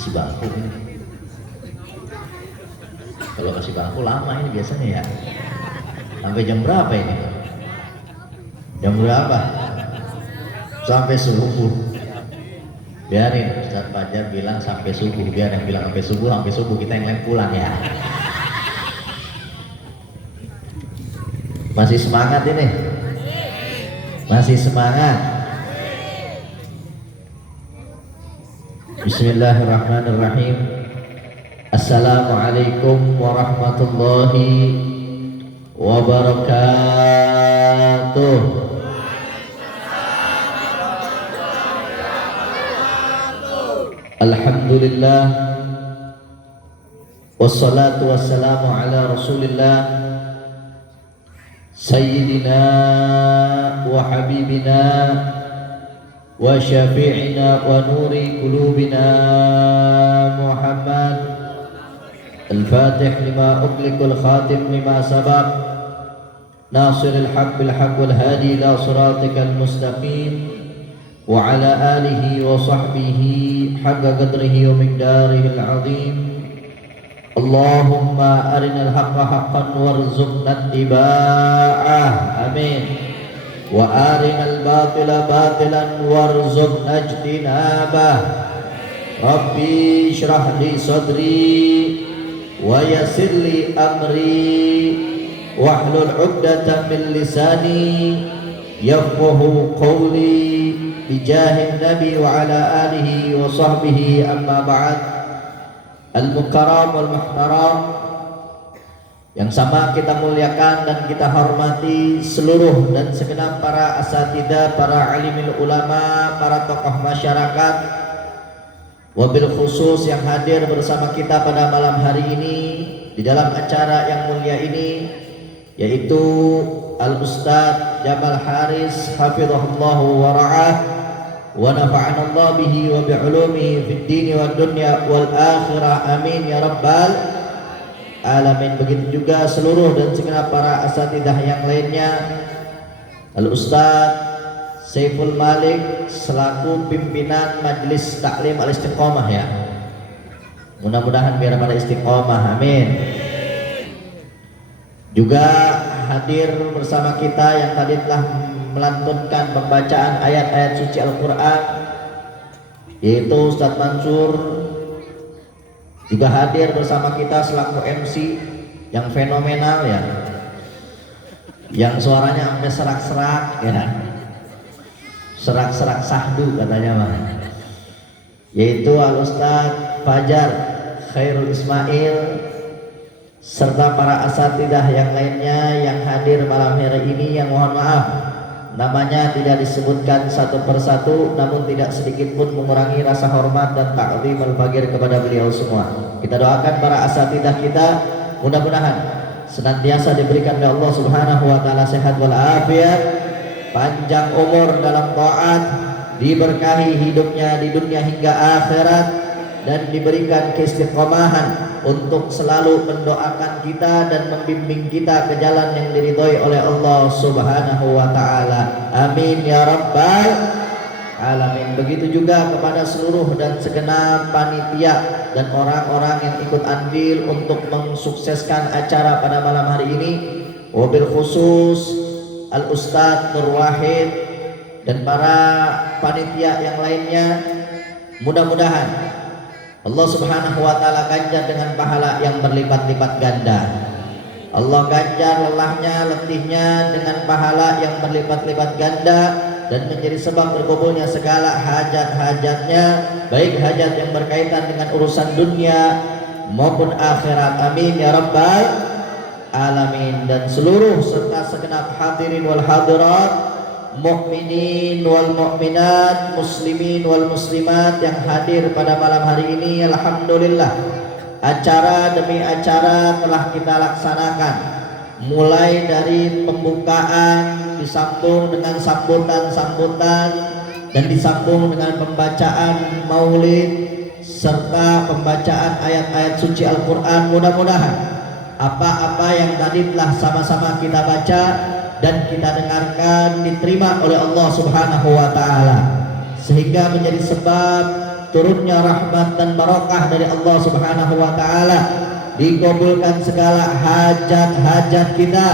Kasih bangku ini. Kalau kasih bangku lama ini biasanya ya. Sampai jam berapa ini? Jam berapa? Sampai subuh. Biarin Ustaz Fajar bilang sampai subuh, biar yang bilang sampai subuh kita yang lain pulang ya. Masih semangat ini? Masih semangat? Bismillahirrahmanirrahim. Assalamualaikum warahmatullahi wabarakatuh. Alhamdulillah, wassalatu wassalamu ala rasulillah, sayyidina wa habibina wa syafi'ina wa nuri qulubina Muhammad al-fatih lima ughliqal khatim lima sabaq nasiril haqq bil haqq wal hadi ila siratikal mustaqim wa ala alihi wa sahbihi haqqa qadrihi wa miqdarihi al-azim. Allahumma arinal haqqa haqqan warzuqna ittiba'ah, amin. Wa arinal batila batilan warzuqna ijtinabah. Rabbi shrah li sadri wa yassir li amri wahlul 'uqdatam min lisani yafqahu qawli bijahin nabi wa ala alihi wa sahbihi, amma ba'd. Al-mukarram wal muhtaram, yang sama kita muliakan dan kita hormati seluruh dan segenap para asatidzah, para alimil ulama, para tokoh masyarakat, wabil khusus yang hadir bersama kita pada malam hari ini di dalam acara yang mulia ini, yaitu Al-Ustadz Jamal Haris hafizahullahu wa ra'ah wa nafa'ana Allah bihi wa bi'ulumihi fid dini wad dunya wal akhirah, amin ya rabbal alamin. Begitu juga seluruh dan segenap para asatidzah yang lainnya. Al-Ustadz Saiful Malik selaku pimpinan Majelis Taklim Al-Istiqomah ya, mudah-mudahan biar pada istiqomah, amin. Juga hadir bersama kita yang tadi telah melantunkan pembacaan ayat-ayat suci Al-Quran, yaitu Ustadz Mansur. Juga hadir bersama kita selaku MC yang fenomenal ya, yang suaranya sampai serak-serak ya, serak-serak sahdu katanya mah, yaitu Al-Ustadz Fajar Khairul Ismail, serta para asatidzah yang lainnya yang hadir malam hari ini, yang mohon maaf namanya tidak disebutkan satu persatu, namun tidak sedikit pun mengurangi rasa hormat dan ta'zim al-faqir kepada beliau semua. Kita doakan para asatidzah kita, mudah-mudahan senantiasa diberikan oleh Allah Subhanahu wa taala sehat wal afiat, panjang umur dalam taat, diberkahi hidupnya di dunia hingga akhirat, dan diberikan keistiqomahan untuk selalu mendoakan kita dan membimbing kita ke jalan yang diridhoi oleh Allah Subhanahu wa taala, amin ya rabbal alamin. Begitu juga kepada seluruh dan segenap panitia dan orang-orang yang ikut andil untuk mensukseskan acara pada malam hari ini, wabil khusus Al-Ustadz Nur Wahid dan para panitia yang lainnya. Mudah-mudahan Allah Subhanahu wa taala ganjar dengan pahala yang berlipat-lipat ganda. Allah ganjar lelahnya, letihnya dengan pahala yang berlipat-lipat ganda, dan menjadi sebab terkabulnya segala hajat-hajatnya, baik hajat yang berkaitan dengan urusan dunia maupun akhirat, amin ya rabbal alamin. Dan seluruh serta segenap hadirin wal hadirat, mukminin wal mukminat, muslimin wal muslimat yang hadir pada malam hari ini, alhamdulillah acara demi acara telah kita laksanakan, mulai dari pembukaan disambung dengan sambutan-sambutan, dan disambung dengan pembacaan maulid serta pembacaan ayat-ayat suci Al-Quran. Mudah-mudahan apa-apa yang tadi telah sama-sama kita baca dan kita dengarkan diterima oleh Allah Subhanahu wa Ta'ala, sehingga menjadi sebab turunnya rahmat dan barokah dari Allah Subhanahu wa Ta'ala, dikabulkan segala hajat-hajat kita,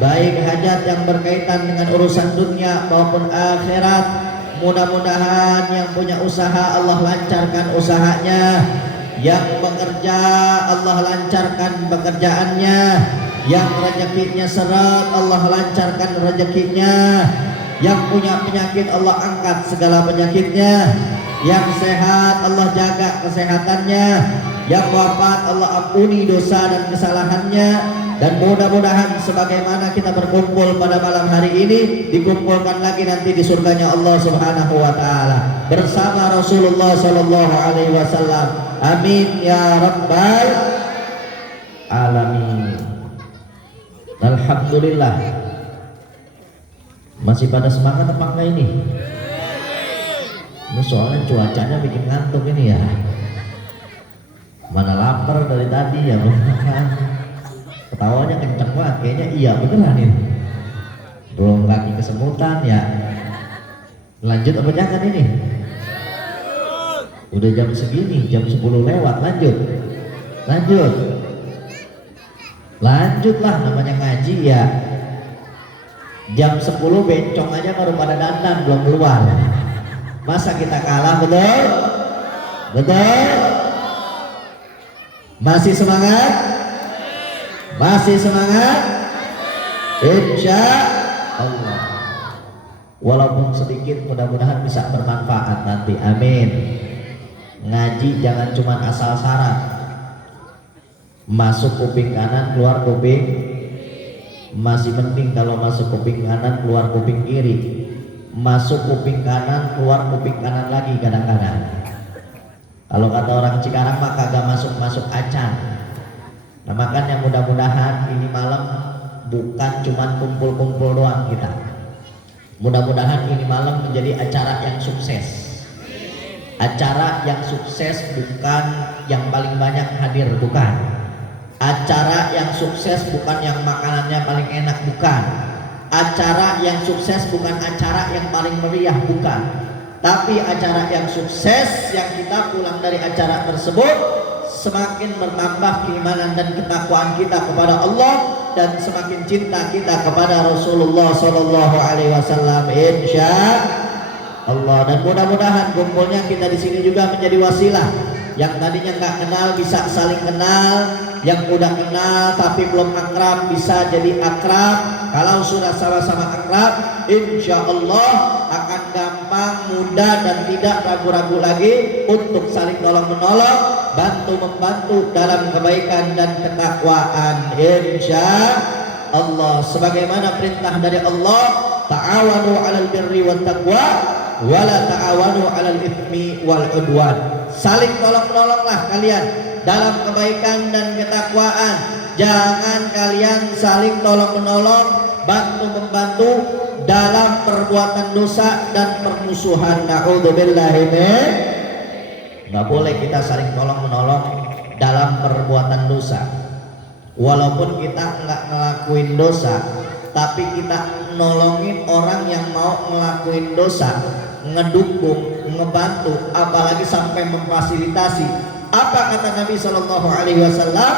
baik hajat yang berkaitan dengan urusan dunia maupun akhirat. Mudah-mudahan yang punya usaha Allah lancarkan usahanya, yang bekerja Allah lancarkan pekerjaannya, yang rezekinya seret Allah lancarkan rezekinya, yang punya penyakit Allah angkat segala penyakitnya, yang sehat Allah jaga kesehatannya, yang wafat Allah ampuni dosa dan kesalahannya. Dan mudah-mudahan sebagaimana kita berkumpul pada malam hari ini, dikumpulkan lagi nanti di surganya Allah Subhanahu wa Ta'ala bersama Rasulullah Sallallahu Alaihi Wasallam. Amin ya rabbal alamin. Alhamdulillah. Masih pada semangat apa enggak ini? Ini soalnya cuacanya bikin ngantuk ini ya. Mana lapar dari tadi ya, ketawanya kenceng banget, kayaknya iya beneran ini. Belum kaki kesemutan ya. Lanjut apa jangan ini? Udah jam segini, jam 10 lewat, lanjut. Lanjutlah, namanya ngaji ya. Jam 10 bencong aja baru pada dandan, belum keluar. Masa kita kalah, betul? Masih semangat? Insya Allah. Walaupun sedikit, mudah-mudahan bisa bermanfaat nanti. Amin. Ngaji jangan cuma asal syarat, masuk kuping kanan keluar kuping, masih penting kalau masuk kuping kanan keluar kuping kiri, masuk kuping kanan keluar kuping kanan lagi kadang-kadang. Kalau kata orang Cikarang mah kagak masuk acan. Nah makanya mudah-mudahan ini malam bukan cuma kumpul-kumpul doang kita. Mudah-mudahan ini malam menjadi acara yang sukses. Acara yang sukses bukan yang paling banyak hadir, bukan. Acara yang sukses bukan yang makanannya paling enak, bukan. Acara yang sukses bukan acara yang paling meriah, bukan. Tapi acara yang sukses yang kita pulang dari acara tersebut semakin bertambah keimanan dan ketakwaan kita kepada Allah dan semakin cinta kita kepada Rasulullah Sallallahu Alaihi Wasallam, insya Allah. Dan mudah-mudahan kumpulnya kita di sini juga menjadi wasilah. Yang tadinya nggak kenal bisa saling kenal, yang udah kenal tapi belum akrab bisa jadi akrab. Kalau sudah sama-sama akrab, insya Allah akan gampang, mudah dan tidak ragu-ragu lagi untuk saling tolong-menolong, bantu-membantu dalam kebaikan dan ketakwaan, insya Allah. Sebagaimana perintah dari Allah, ta'awanu 'alal birri wat taqwa wa la ta'awanu 'alal itsmi wal 'udwan. Saling tolong-menolonglah kalian dalam kebaikan dan ketakwaan. Jangan kalian saling tolong-menolong, bantu-membantu dalam perbuatan dosa dan permusuhan. Na'udzubillahi min. Nggak boleh kita saling tolong-menolong dalam perbuatan dosa. Walaupun kita nggak ngelakuin dosa, tapi kita nolongin orang yang mau ngelakuin dosa, ngedukung, ngebantu, apalagi sampai memfasilitasi. Apa kata Nabi Shallallahu Alaihi Wasallam?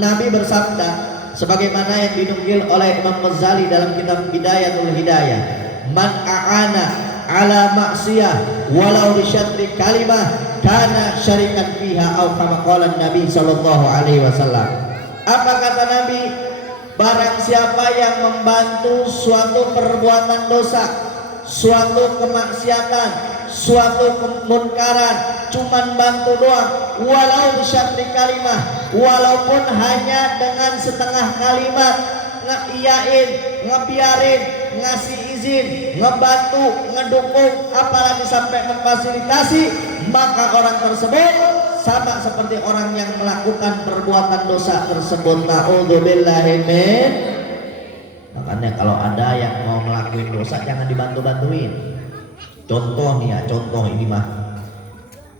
Nabi bersabda, sebagaimana yang dinukil oleh Imam Ghazali dalam kitab Bidayatul Hidayah, man a'ana ala maksiyah walau bi syatri kalimah kana syarikan fiha au kama qala Nabi Shallallahu Alaihi Wasallam. Apa kata Nabi? Barang siapa yang membantu suatu perbuatan dosa, suatu kemaksiatan, suatu kemunkaran, cuman bantu doang, walau bisyatri kalimah, walaupun hanya dengan setengah kalimat, ngeiyain, ngebiarin, ngasih izin, ngebantu, ngedukung, apalagi sampai memfasilitasi, maka orang tersebut sama seperti orang yang melakukan perbuatan dosa tersebut. Na'udzubillahi min. Makanya kalau ada yang mau ngelakuin dosa jangan dibantu-bantuin. Contoh nih ya, contoh ini mah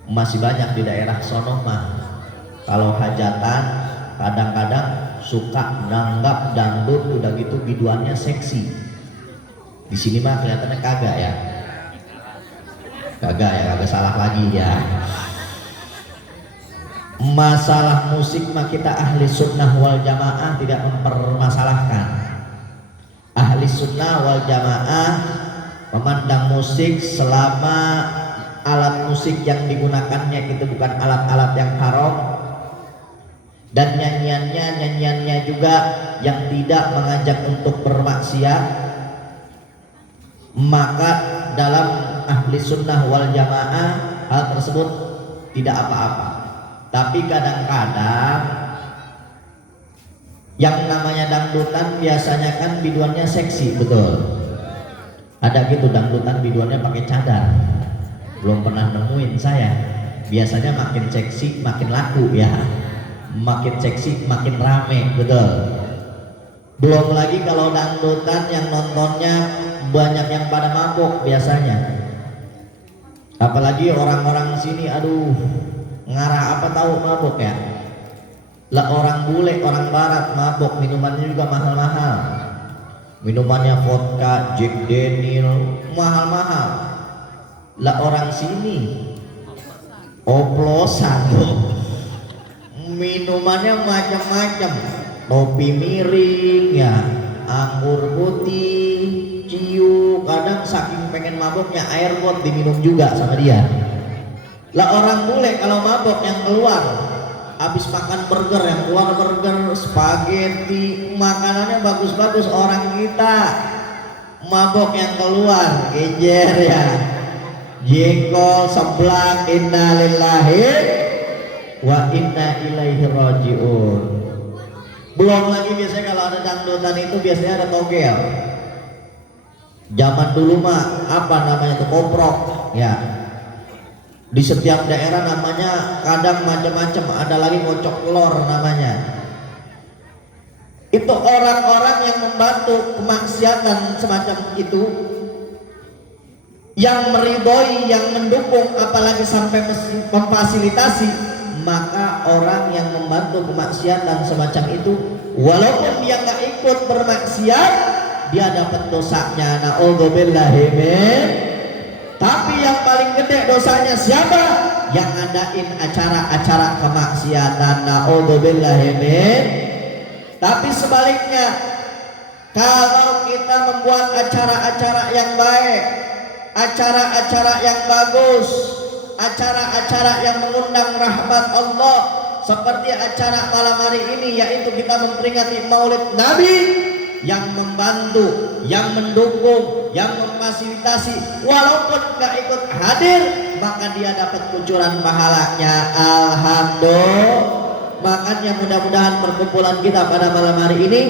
masih banyak di daerah sono mah. Kalau hajatan kadang-kadang suka nanggap dangdut udah gitu biduannya seksi. Di sini mah kelihatannya kagak ya. Kagak salah lagi ya. Masalah musik mah kita ahli sunnah wal jamaah tidak mempermasalahkan. Ahli sunnah wal jamaah memandang musik selama alat musik yang digunakannya itu bukan alat-alat yang haram, dan nyanyiannya juga yang tidak mengajak untuk bermaksiat, maka dalam ahli sunnah wal jamaah hal tersebut tidak apa-apa. Tapi kadang-kadang yang namanya dangdutan biasanya kan biduannya seksi, betul. Ada gitu dangdutan biduannya pakai cadar. Belum pernah nemuin saya. Biasanya makin seksi makin laku ya. Makin seksi makin rame, betul. Belum lagi kalau dangdutan yang nontonnya banyak yang pada mabok biasanya. Apalagi orang-orang sini, aduh, ngarah apa tahu mabok ya? Lah orang bule, orang barat mabok, minumannya juga mahal-mahal. Minumannya vodka, Jack Daniel, mahal-mahal. Lah orang sini oplosan tuh. Minumannya macam-macam. Topi miring ya, anggur putih, ciu, kadang saking pengen maboknya air got diminum juga sama dia. Lah orang bule kalau mabok yang keluar habis makan burger, yang keluar burger, spaghetti, makanannya bagus-bagus. Orang kita mabok yang keluar gejer ya, jengkol, seblak. Innalillahi wa inna ilaihi rajiun. Belum lagi biasanya kalau ada dangdutan itu biasanya ada togel. Zaman dulu mah apa namanya tuh, koprok ya. Di setiap daerah namanya kadang macam-macam, ada lagi ngocok telur namanya. Itu orang-orang yang membantu kemaksiatan semacam itu, yang meridhoi, yang mendukung, apalagi sampai memfasilitasi, maka orang yang membantu kemaksiatan semacam itu, walaupun dia nggak ikut bermaksiat, dia dapat dosanya. Na'udzubillahi min. Tapi yang paling gede dosanya siapa? Yang ngadain acara-acara kemaksiatan. Na'udzubillahi min. Tapi sebaliknya, kalau kita membuat acara-acara yang baik, acara-acara yang bagus, acara-acara yang mengundang rahmat Allah, seperti acara malam hari ini, yaitu kita memperingati Maulid Nabi, yang membantu, yang mendukung, yang memfasilitasi, walaupun nggak ikut hadir, maka dia dapat kucuran pahalanya. Alhamdulillah. Makanya mudah-mudahan perkumpulan kita pada malam hari ini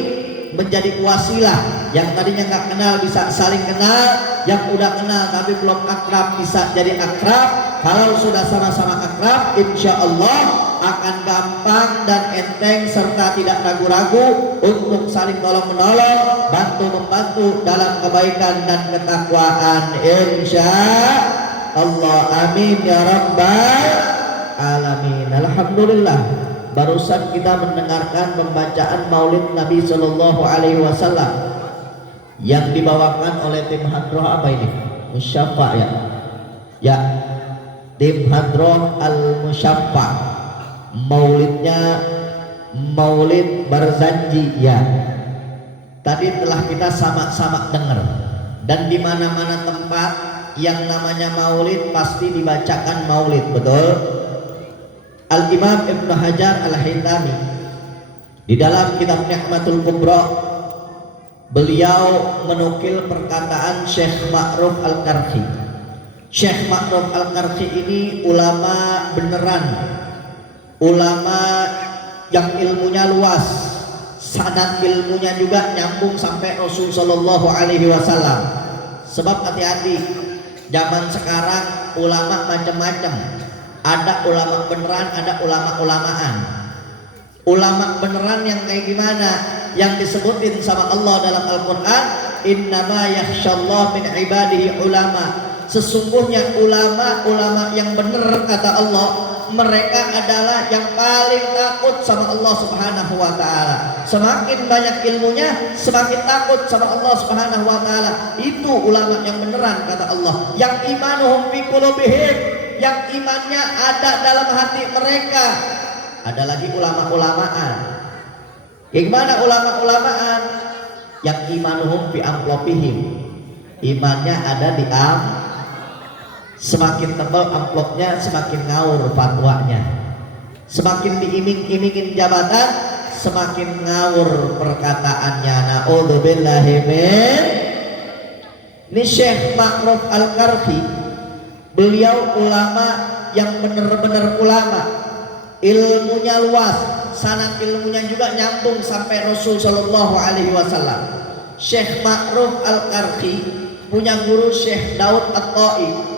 menjadi wasilah. Yang tadinya nggak kenal bisa saling kenal, yang udah kenal tapi belum akrab bisa jadi akrab. Kalau sudah sama-sama akrab, insya Allah akan gampang dan enteng serta tidak ragu-ragu untuk saling tolong-menolong, bantu-membantu dalam kebaikan dan ketakwaan, insya Allah. Amin ya rabbal alamin. Alhamdulillah, barusan kita mendengarkan pembacaan Maulid Nabi Shallallahu Alaihi Wasallam yang dibawakan oleh tim Hadroh apa ini? Musyaffa ya? Ya, tim Hadroh Al-Musyaffa. Maulidnya Maulid Barzanji ya. Tadi telah kita sama-sama dengar, dan di mana-mana tempat yang namanya Maulid pasti dibacakan Maulid, betul? Al-Imam Ibnu Hajar Al-Haytami di dalam kitab Ni'matul Kubra, beliau menukil perkataan Syekh Ma'ruf Al-Qarhi. Syekh Ma'ruf Al-Qarhi ini ulama beneran, ulama yang ilmunya luas, sanad ilmunya juga nyambung sampai Rasul Shallallahu Alaihi Wasallam. Sebab hati-hati, zaman sekarang ulama macam-macam. Ada ulama beneran, ada ulama-ulamaan. Ulama beneran yang kayak gimana? Yang disebutin sama Allah dalam Al-Quran, innama yakhshallah min ibadihi ulama. Sesungguhnya ulama-ulama yang benar kata Allah, mereka adalah yang paling takut sama Allah Subhanahu wa taala. Semakin banyak ilmunya, semakin takut sama Allah Subhanahu wa taala. Itu ulama yang beneran kata Allah. Yang imanuhum fi qulubihim, yang imannya ada dalam hati mereka. Ada lagi ulama-ulamaan. Gimana ulama-ulamaan? Yang imanuhum fi amplopihim. Imannya ada di semakin tebal amplopnya, semakin ngawur fatwanya. Semakin diiming-imingin jabatan, semakin ngawur perkataannya. Na'udzubillahi min. Ini Syekh Ma'ruf Al-Karfi, beliau ulama yang benar-benar ulama, ilmunya luas, sanad ilmunya juga nyambung sampai Rasul Shallallahu Alaihi Wasallam. Syekh Ma'ruf Al-Karfi punya guru Syekh Daud At-Ta'i.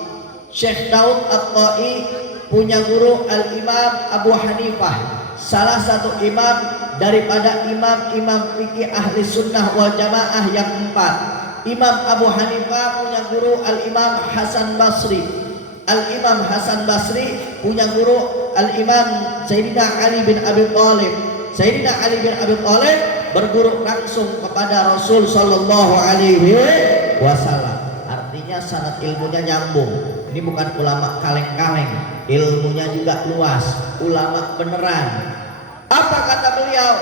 Syekh Daud At-Ta'i punya guru Al-Imam Abu Hanifah, salah satu imam daripada imam-imam fikih ahli sunnah wal jamaah yang 4. Imam Abu Hanifah punya guru Al-Imam Hasan Basri. Al-Imam Hasan Basri punya guru Al-Imam Sayyidina Ali bin Abi Thalib. Sayyidina Ali bin Abi Thalib berguru langsung kepada Rasul Sallallahu Alaihi Wasallam. Artinya sanad ilmunya nyambung. Ini bukan ulama kaleng-kaleng, ilmunya juga luas, ulama beneran. Apa kata beliau?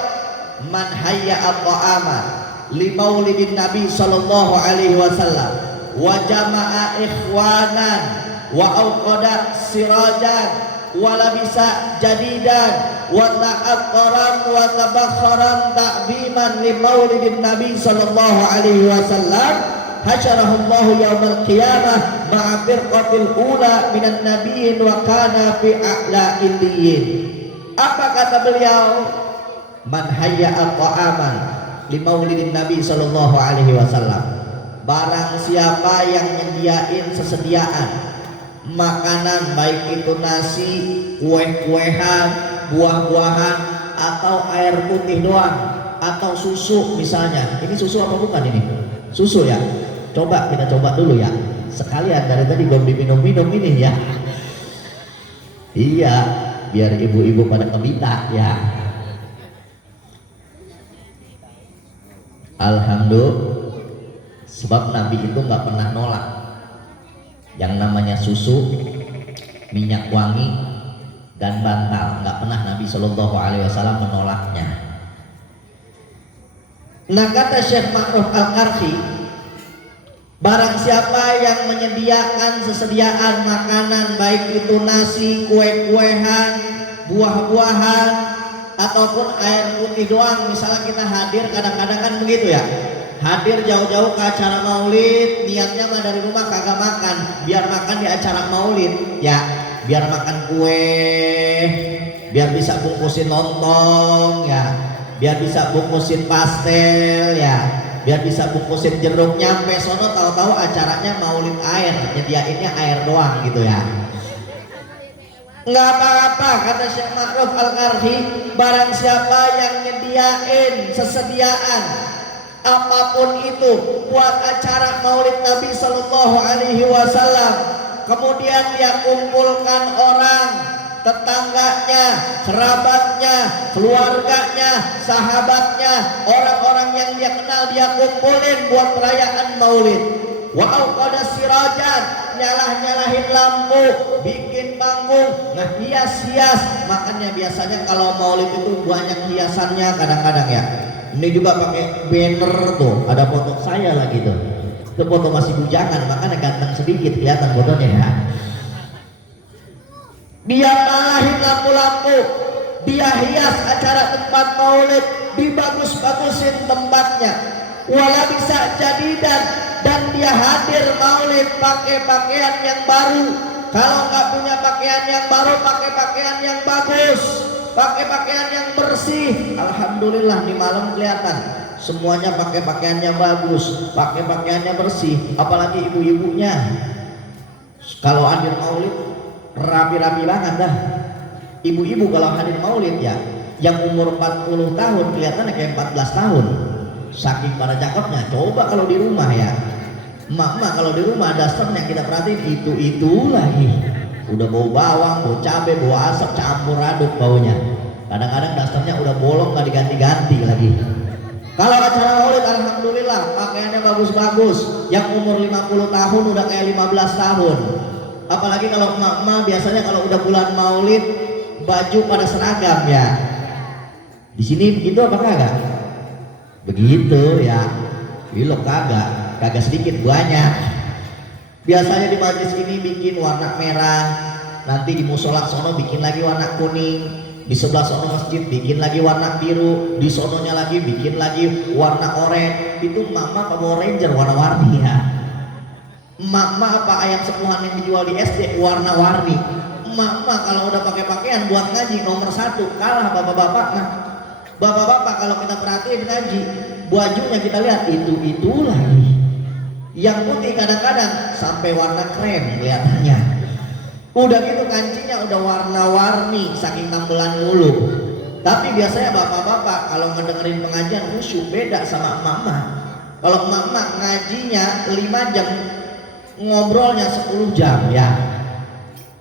Man hayya at-ta'ama li maulidin Nabi sallallahu alaihi wasallam wa jama'a ikhwanan wa auqada sirajan wa labisa jadidan wa ta'attaran wa tabakharan ta'biman li maulidin Nabi sallallahu alaihi wasallam hasyarahullahu yaumal qiyamah ma'a firqatil ula minan nabiyyin wa kana fi a'la illiyin. Apa kata beliau? Man hayya'a ta'aman li maulidin Nabi sallallahu alaihi wasallam, barang siapa yang menyediain sesediaan makanan, baik itu nasi, kue-kuehan, buah-buahan, atau air putih doang, atau susu misalnya. Ini susu apa bukan ini? Susu ya. Coba kita coba dulu ya. Sekalian dari tadi belum diminum-minum ini ya. Iya, biar ibu-ibu pada kebita ya. Alhamdulillah. Sebab Nabi itu nggak pernah nolak yang namanya susu, minyak wangi, dan bantal. Nggak pernah Nabi Shallallahu Alaihi Wasallam menolaknya. Nah kata Syekh Ma'ruf Al-Karfi, barang siapa yang menyediakan sesediaan makanan, baik itu nasi, kue-kuehan, buah-buahan, ataupun air putih doang. Misalnya kita hadir, kadang-kadang kan begitu ya, hadir jauh-jauh ke acara maulid, niatnya mah dari rumah kagak makan, biar makan di acara maulid ya, biar makan kue, biar bisa bungkusin lontong ya, biar bisa bungkusin pastel ya, biar bisa bungkusin jeruk. Nyampe sono tahu-tahu acaranya maulid air, nyediainnya air doang gitu ya. Nggak apa-apa kata Syekh Ma'ruf Al-Karfi, barang siapa yang nyediain sesediaan apapun itu buat acara maulid Nabi Sallallahu Alaihi Wasallam, kemudian dia kumpulkan orang, tetangganya, kerabatnya, keluarganya, sahabatnya, orang-orang yang dia kenal dia kumpulin buat perayaan maulid. Wa auqada sirajan, nyalah-nyalahin lampu, bikin panggung, ngehias-hias. Makanya biasanya kalau maulid itu banyak hiasannya kadang-kadang ya. Ini juga pakai banner tuh, ada foto saya lagi tuh. Itu foto masih bujangan, makanya ganteng sedikit kelihatan fotonya ya. Dia malahin lampu-lampu, dia hias acara tempat maulid, dibagus-bagusin tempatnya. Wala bisa jadidan, dan dia hadir maulid pakai pakaian yang baru. Kalau nggak punya pakaian yang baru, pakai pakaian yang bagus, pakai pakaian yang bersih. Alhamdulillah di malam kelihatan semuanya pakai pakaiannya bagus, pakai pakaiannya bersih. Apalagi ibu-ibunya kalau hadir maulid rapi-rapi banget dah. Ibu-ibu kalau hadir maulid ya, yang umur 40 tahun kelihatannya kayak 14 tahun, saking pada cakepnya. Coba kalau di rumah ya, Emak-emak kalau di rumah dasternya kita perhatiin itu lagi. Udah bau bawang, bau cabai, bau asap, campur aduk baunya. Kadang-kadang dasternya udah bolong nggak diganti-ganti lagi. Kalau acara maulid alhamdulillah pakaiannya bagus-bagus. Yang umur 50 tahun udah kayak 15 tahun. Apalagi kalau emak-emak biasanya kalau udah bulan maulid baju pada seragam ya. Di sini begitu apa kagak? Begitu ya. Ilok kagak sedikit banyak. Biasanya di majlis ini bikin warna merah, nanti di musola sono bikin lagi warna kuning, di sebelah sono masjid bikin lagi warna biru, di sononya lagi bikin lagi warna oranye. Itu mama Power Ranger warna-warni ya. Mama apa ayam sepuhan yang dijual di SD warna-warni. Mama kalau udah pakai pakaian buat ngaji nomor 1 kalah bapak-bapak. Nah, bapak-bapak kalau kita perhatiin ngaji bajunya kita lihat itu lagi. Yang putih kadang-kadang sampai warna krem kelihatannya. Udah gitu kancingnya udah warna-warni saking tambelan mulu. Tapi biasanya bapak-bapak kalau ngedengerin pengajian khusyuk beda sama emak-emak. Kalau emak-emak ngajinya 5 jam, ngobrolnya 10 jam ya.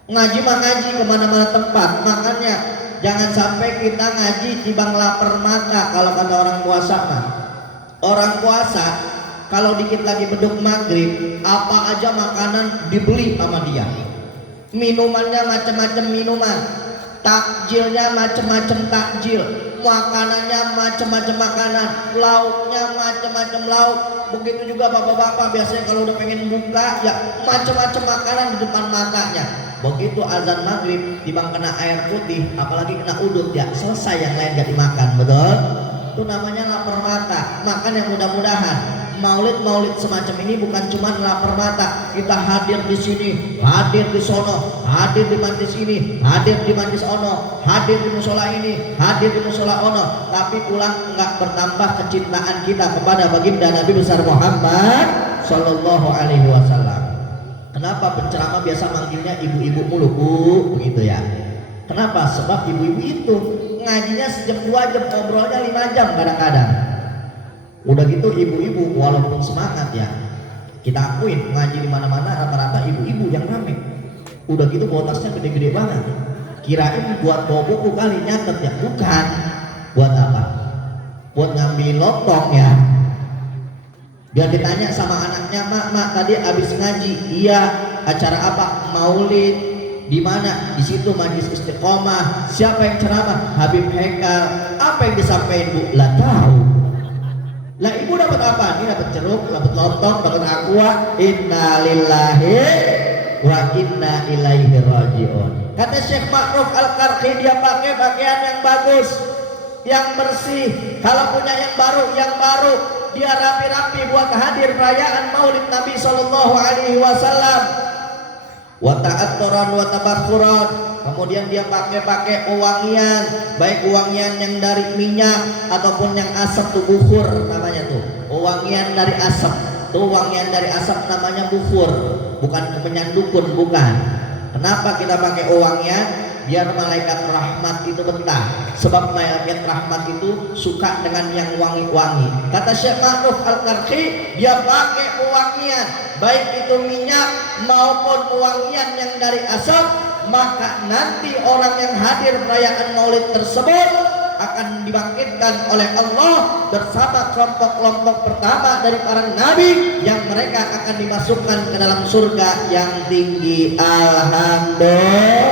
Ngaji mah ngaji kemana-mana tempat. Makanya jangan sampai kita ngaji tibang lapar mata kalau kata orang puasa mah. Orang puasa kalau dikit lagi beduk maghrib apa aja makanan dibeli sama dia. Minumannya macam-macam minuman, takjilnya macam-macam takjil, makanannya macam-macam makanan, lauknya macam-macam lauk. Begitu juga bapak-bapak biasanya kalau udah pengen buka ya macam-macam makanan di depan matanya. Begitu azan maghrib tibang kena air putih apalagi kena udut ya selesai, yang lain gak dimakan. Betul? Itu namanya lapar mata. Makan yang mudah-mudahan maulid semacam ini bukan cuma lapar mata. Kita hadir di sini, hadir di sono, hadir di majlis ini, hadir di majlis ono, hadir di musola ini, hadir di musola ono, tapi pulang enggak bertambah kecintaan kita kepada baginda Nabi besar Muhammad sallallahu alaihi wasallam. Kenapa penceramah biasa manggilnya ibu-ibu mulu, Bu? Begitu ya. Kenapa? Sebab ibu-ibu itu ngajinya sejam 2 jam, ngobrolnya 5 jam kadang-kadang. Udah gitu ibu-ibu walaupun semangat ya, kita akuin ngaji di mana-mana rata-rata ibu-ibu yang rame. Udah gitu bawa tasnya gede-gede banget. Kirain buat bawa buku kali nyatet ya, bukan. Buat apa? Buat ngambil lontong ya. Biar ditanya sama anaknya, mak tadi abis ngaji. Iya, acara apa? Maulid. Di mana? Di situ majlis istiqomah. Siapa yang ceramah? Habib Hekal. Apa yang disampaikan, Bu? Lah tahu. Lah ibu dapat apa? Ini dapat jeruk, dapat lontong, dapat aqua. Inna lillahi wa inna ilaihi raji'un. Kata Syekh Ma'ruf Al-Qarqi, dia pakai pakaian yang bagus, yang bersih. Kalau punya yang baru, dia rapi-rapi buat hadir perayaan Maulid Nabi sallallahu alaihi wasallam. Wa ta'atturan wa tabakhuran. Kemudian dia pakai wangian, baik wangian yang dari minyak ataupun yang asap tuh bukhur namanya tuh. Wangian dari asap. Tuh wangian dari asap namanya bukhur, bukan kemenyan dukun, bukan. Kenapa kita pakai wangian? Biar malaikat rahmat itu betah. Sebab malaikat rahmat itu suka dengan yang wangi-wangi. Kata Syekh Ma'ruf Al-Qarqi, dia pakai wangian, baik itu minyak maupun wangian yang dari asap. Maka nanti orang yang hadir perayaan Maulid tersebut akan dibangkitkan oleh Allah bersama kelompok-kelompok pertama dari para nabi yang mereka akan dimasukkan ke dalam surga yang tinggi. Alhamdulillah.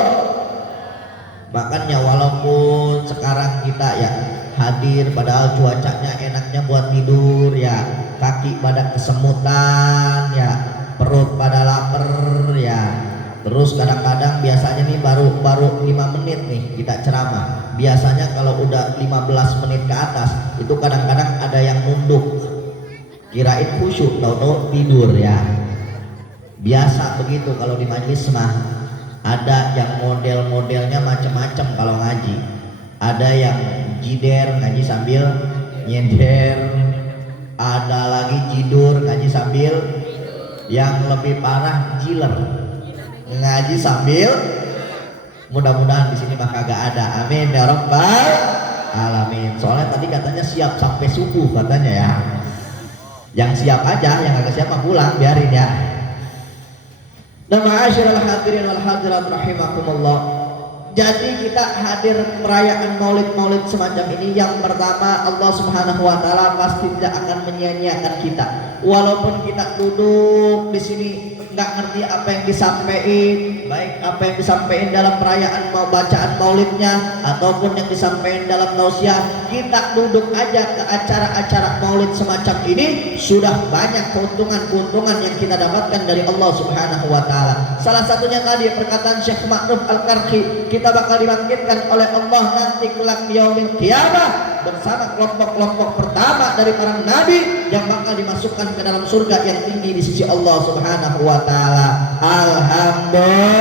Makanya walaupun sekarang kita ya hadir padahal cuacanya enaknya buat tidur ya, kaki pada kesemutan ya, perut pada lapar ya. Terus kadang-kadang biasanya nih baru 5 menit nih kita ceramah. Biasanya kalau udah 15 menit ke atas itu kadang-kadang ada yang nunduk. Kirain khusyuk, tahu-tahu tidur ya. Biasa begitu kalau di majelis mah. Ada yang model-modelnya macam-macam kalau ngaji. Ada yang jider ngaji sambil nyender. Ada lagi jidur ngaji sambil, yang lebih parah jiler ngaji sambil. Mudah-mudahan di sini mah kagak ada. Amin ya rabbal alamin. Soalnya tadi katanya siap sampai subuh katanya ya. Yang siap aja, yang agak siap mah pulang, biarin ya. Nah, ma'asyiral hadirin wal hadirat rahimakumullah. Jadi kita hadir perayaan maulid semacam ini, yang pertama Allah Subhanahu wa taala pasti tidak akan menyia-nyiakan kita. Walaupun kita duduk di sini nggak ngerti apa yang disampaikan, baik apa yang disampaikan dalam perayaan bacaan maulidnya ataupun yang disampaikan dalam tausiah, kita duduk aja ke acara-acara maulid semacam ini sudah banyak keuntungan-keuntungan yang kita dapatkan dari Allah Subhanahu wa taala. Salah satunya tadi perkataan Syekh Ma'ruf Al-Karhi, kita bakal dibangkitkan oleh Allah nanti kelak yaumil qiyamah bersama kelompok-kelompok pertama dari para nabi yang bakal dimasukkan ke dalam surga yang tinggi di sisi Allah Subhanahu wa taala. Alhamdulillah.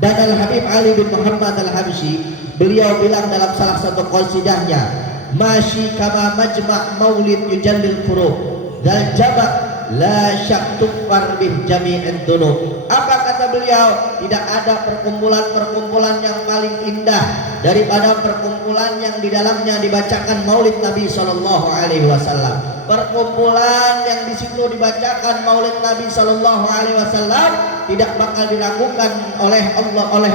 Dan Al-Habib Ali bin Muhammad Al-Habsyi, beliau bilang dalam salah satu qasidahnya, masyi kama majma' maulid yujallil qurub dal jaba' la syaktukfar bih jami'in dunub. Apa kata beliau? Tidak ada perkumpulan-perkumpulan yang paling indah daripada perkumpulan yang di dalamnya dibacakan maulid Nabi Sallallahu Alaihi Wasallam. Perkumpulan yang di situ dibacakan maulid Nabi Sallallahu Alaihi Wasallam tidak bakal dilakukan oleh Allah oleh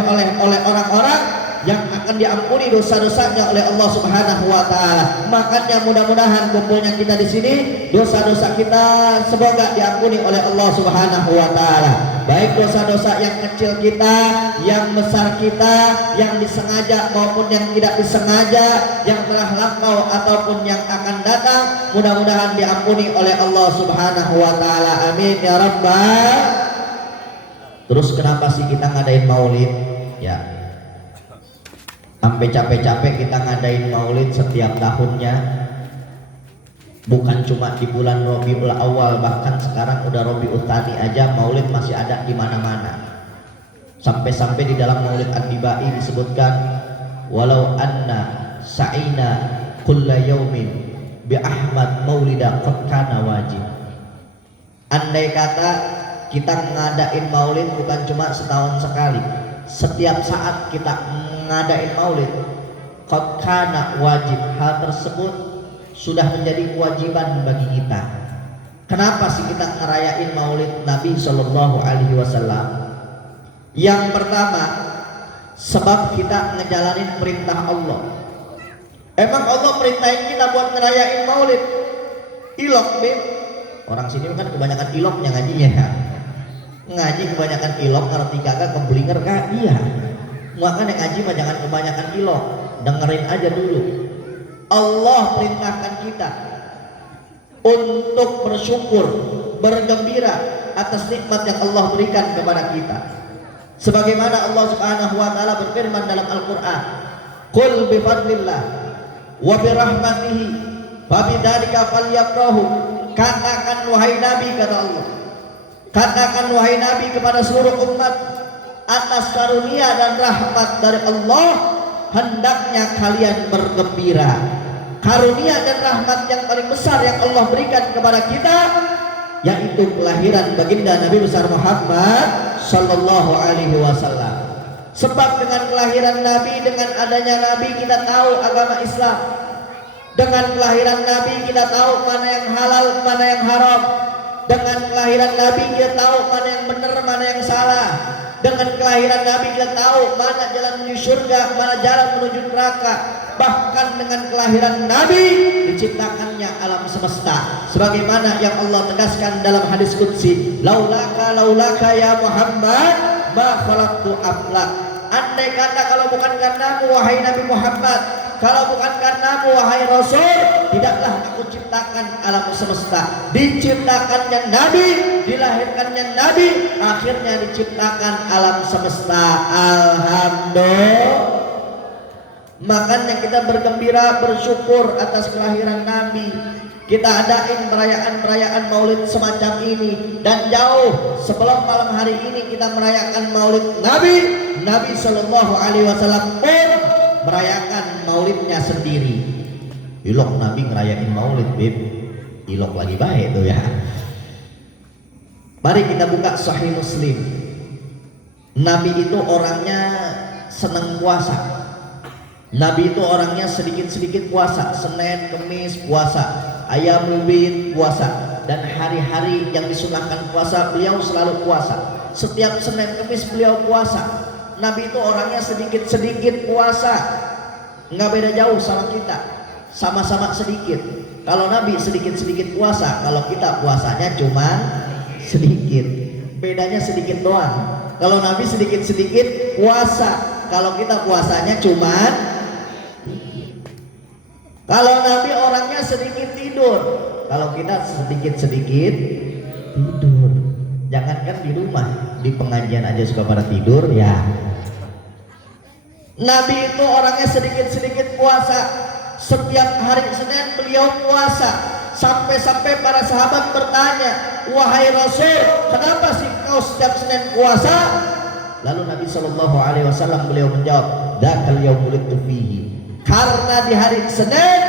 orang-orang yang akan diampuni dosa-dosanya oleh Allah Subhanahu wa taala. Makanya mudah-mudahan kumpulnya kita di sini, dosa-dosa kita semoga diampuni oleh Allah Subhanahu wa taala. Baik dosa-dosa yang kecil kita, yang besar kita, yang disengaja maupun yang tidak disengaja, yang telah lampau ataupun yang akan datang, mudah-mudahan diampuni oleh Allah Subhanahu wa taala. Amin ya rabbal. Terus kenapa sih kita ngadain maulid? Ya, sampai capek-capek kita ngadain maulid setiap tahunnya. Bukan cuma di bulan Rabiul Awal, bahkan sekarang udah Rabiul Tsani aja maulid masih ada di mana-mana. Sampai-sampai di dalam Maulid An-Nibai disebutkan, walau anna sa'ina kulla yaumin bi Ahmad maulida qad kana wajib. Andai kata kita ngadain maulid bukan cuma setahun sekali, setiap saat kita ngadain maulid, qad kana wajib, hal tersebut sudah menjadi kewajiban bagi kita. Kenapa sih kita ngerayain maulid Nabi Sallallahu Alaihi Wasallam? Yang pertama, sebab kita ngejalanin perintah Allah. Emang Allah perintahin kita buat ngerayain maulid? Ilok, Bib. Orang sini kan kebanyakan iloknya ngajinya ya. Ngaji kebanyakan ilok, ngerti kagak, keblinger kah? Iya. Makanya ngaji mah jangan kebanyakan ilok, dengerin aja dulu. Allah perintahkan kita untuk bersyukur, bergembira atas nikmat yang Allah berikan kepada kita. Sebagaimana Allah Subhanahu wa taala berfirman dalam Al-Qur'an, "Qul bi fadlillah wa bi rahmatihi fa bidzalika falyafrahu." Katakan wahai Nabi, kata Allah, katakan wahai Nabi kepada seluruh umat, atas karunia dan rahmat dari Allah hendaknya kalian bergembira. Karunia dan rahmat yang paling besar yang Allah berikan kepada kita yaitu kelahiran baginda Nabi besar Muhammad Sallallahu Alaihi Wasallam. Sebab dengan kelahiran Nabi, dengan adanya Nabi, kita tahu agama Islam. Dengan kelahiran Nabi kita tahu mana yang halal, mana yang haram. Dengan kelahiran Nabi kita tahu mana yang benar, mana yang salah. Dengan kelahiran Nabi kita tahu mana jalan menuju surga, mana jalan menuju neraka. Bahkan dengan kelahiran Nabi diciptakannya alam semesta. Sebagaimana yang Allah tegaskan dalam hadis qudsi, laulaka ya Muhammad ma khalaqtu aflak. Andai kata kalau bukan karenamu wahai Nabi Muhammad, kalau bukan karenamu wahai Rasul, tidaklah aku ciptakan alam semesta. Diciptakannya Nabi, dilahirkannya Nabi, akhirnya diciptakan alam semesta. Alhamdulillah. Makanya kita bergembira, bersyukur atas kelahiran Nabi. Kita adain perayaan-perayaan maulid semacam ini. Dan jauh sebelum malam hari ini kita merayakan maulid Nabi, Nabi Sallallahu Alaihi Wasallam pun merayakan maulidnya sendiri. Ilok Nabi ngerayain maulid, Bib. Ilok lagi baik tuh ya. Mari kita buka Sahih Muslim. Nabi itu orangnya senang puasa. Nabi itu orangnya sedikit-sedikit puasa, Senin, Kemis puasa. Ayyamul bid puasa, dan hari-hari yang disunahkan puasa beliau selalu puasa. Setiap Senin Kamis beliau puasa. Nabi itu orangnya sedikit-sedikit puasa, nggak beda jauh sama kita, sama-sama sedikit. Kalau Nabi sedikit-sedikit puasa, kalau kita puasanya cuman sedikit, bedanya sedikit doang. Kalau Nabi sedikit-sedikit puasa, kalau kita puasanya cuman. Kalau Nabi orangnya sedikit tidur, kalau kita sedikit-sedikit tidur. Jangankan di rumah, di pengajian aja suka pada tidur ya. Nabi itu orangnya sedikit-sedikit puasa. Setiap hari Senin beliau puasa. Sampai-sampai para sahabat bertanya, wahai Rasul, kenapa sih kau setiap Senin puasa? Lalu Nabi SAW beliau menjawab, dzakal yaumul fihi, karena di hari Senin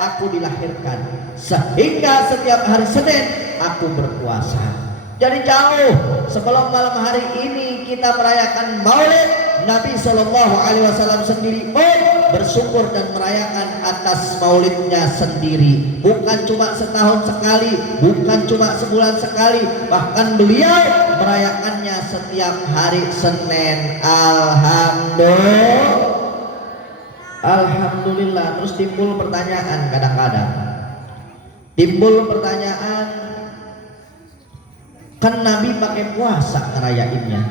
aku dilahirkan, sehingga setiap hari Senin aku berpuasa. Jadi jauh sebelum malam hari ini kita merayakan Maulid, Nabi SAW sendiri pun bersyukur dan merayakan atas maulidnya sendiri. Bukan cuma setahun sekali, bukan cuma sebulan sekali, bahkan beliau merayakannya setiap hari Senin. Alhamdulillah. Terus timbul pertanyaan, kadang-kadang timbul pertanyaan, kan Nabi pakai puasa ngerayainnya,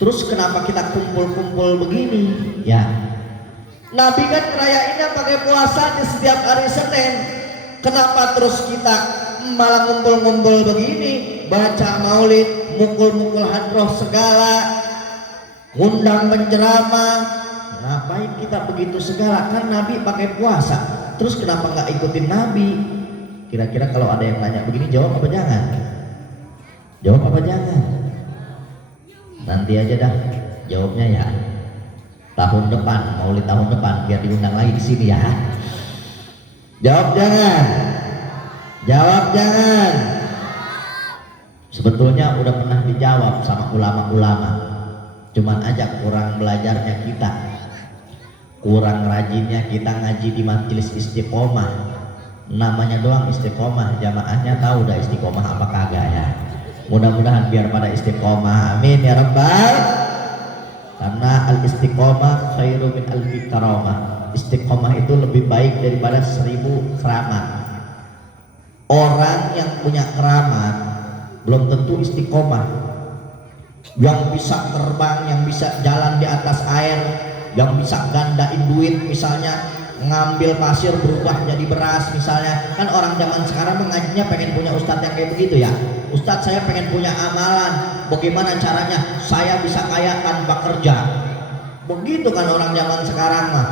terus kenapa kita kumpul-kumpul begini? Ya, Nabi kan ngerayainnya pakai puasa di setiap hari Senin. Kenapa terus kita malah ngumpul-ngumpul begini, baca maulid, mukul-mukul hadroh segala, ngundang penceramah? Ngapain kita begitu segala? Kan Nabi pakai puasa. Terus kenapa nggak ikutin Nabi? Kira-kira kalau ada yang nanya begini, jawab apa jangan? Jawab apa jangan? Nanti aja dah jawabnya ya. Tahun depan, maulid tahun depan, biar diundang lagi di sini ya. Jawab jangan. Jawab jangan. Sebetulnya udah pernah dijawab sama ulama-ulama. Cuman aja kurang belajarnya kita, kurang rajinnya kita ngaji di majelis istiqomah. Namanya doang istiqomah, jamaahnya tahu dah istiqomah apa kagak ya. Mudah-mudahan biar pada istiqomah, amin ya rabbal. Karena al istiqomah khairu min alfi karamah. Istiqomah itu lebih baik daripada 1000 keramat. Orang yang punya keramat belum tentu istiqomah. Yang bisa terbang, yang bisa jalan di atas air, yang bisa gandain duit, misalnya ngambil pasir berubah jadi beras misalnya. Kan orang zaman sekarang mengajinya pengen punya ustadz yang kayak begitu ya. Ustadz, saya pengen punya amalan, bagaimana caranya saya bisa kaya tanpa kerja? Begitu kan orang zaman sekarang mah.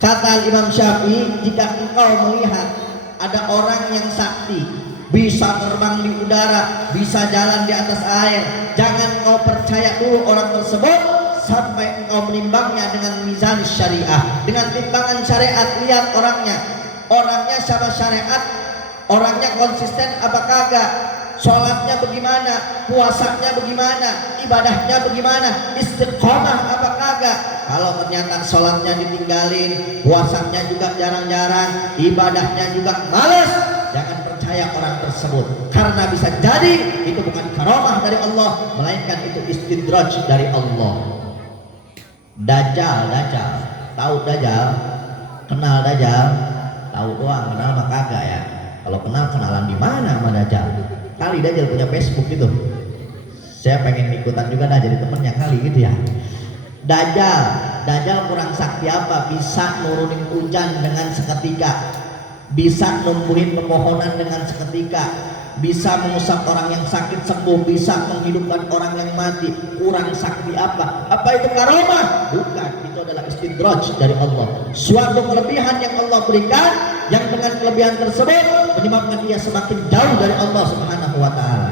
Kata Imam Syafi'i, jika engkau melihat ada orang yang sakti, bisa terbang di udara, bisa jalan di atas air, jangan kau percaya dulu orang tersebut sampai engkau menimbangnya dengan mizan syariah, dengan timbangan syariat. Lihat orangnya sama syariat, orangnya konsisten apa kagak, sholatnya bagaimana, puasanya bagaimana, ibadahnya bagaimana, istiqomah apa kagak. Kalau ternyata sholatnya ditinggalin, puasanya juga jarang-jarang, ibadahnya juga males, jangan percaya orang tersebut, karena bisa jadi itu bukan karamah dari Allah, melainkan itu istidraj dari Allah. Dajjal, tahu Dajjal? Kenal Dajjal? Tahu doang, kenal mah kagak ya. Kalau kenal, kenalan di mana sama Dajjal? Kali Dajjal punya Facebook gitu. Saya pengen ikutan juga dah jadi temennya kali gitu ya. Dajjal kurang sakti apa? Bisa nurunin hujan dengan seketika, bisa numbuhin pepohonan dengan seketika, bisa mengusap orang yang sakit sembuh, bisa menghidupkan orang yang mati. Kurang sakti apa? Apa itu karamah? Bukan, itu adalah istidraj dari Allah. Suatu kelebihan yang Allah berikan, yang dengan kelebihan tersebut menyebabkan dia semakin jauh dari Allah Subhanahu wa ta'ala.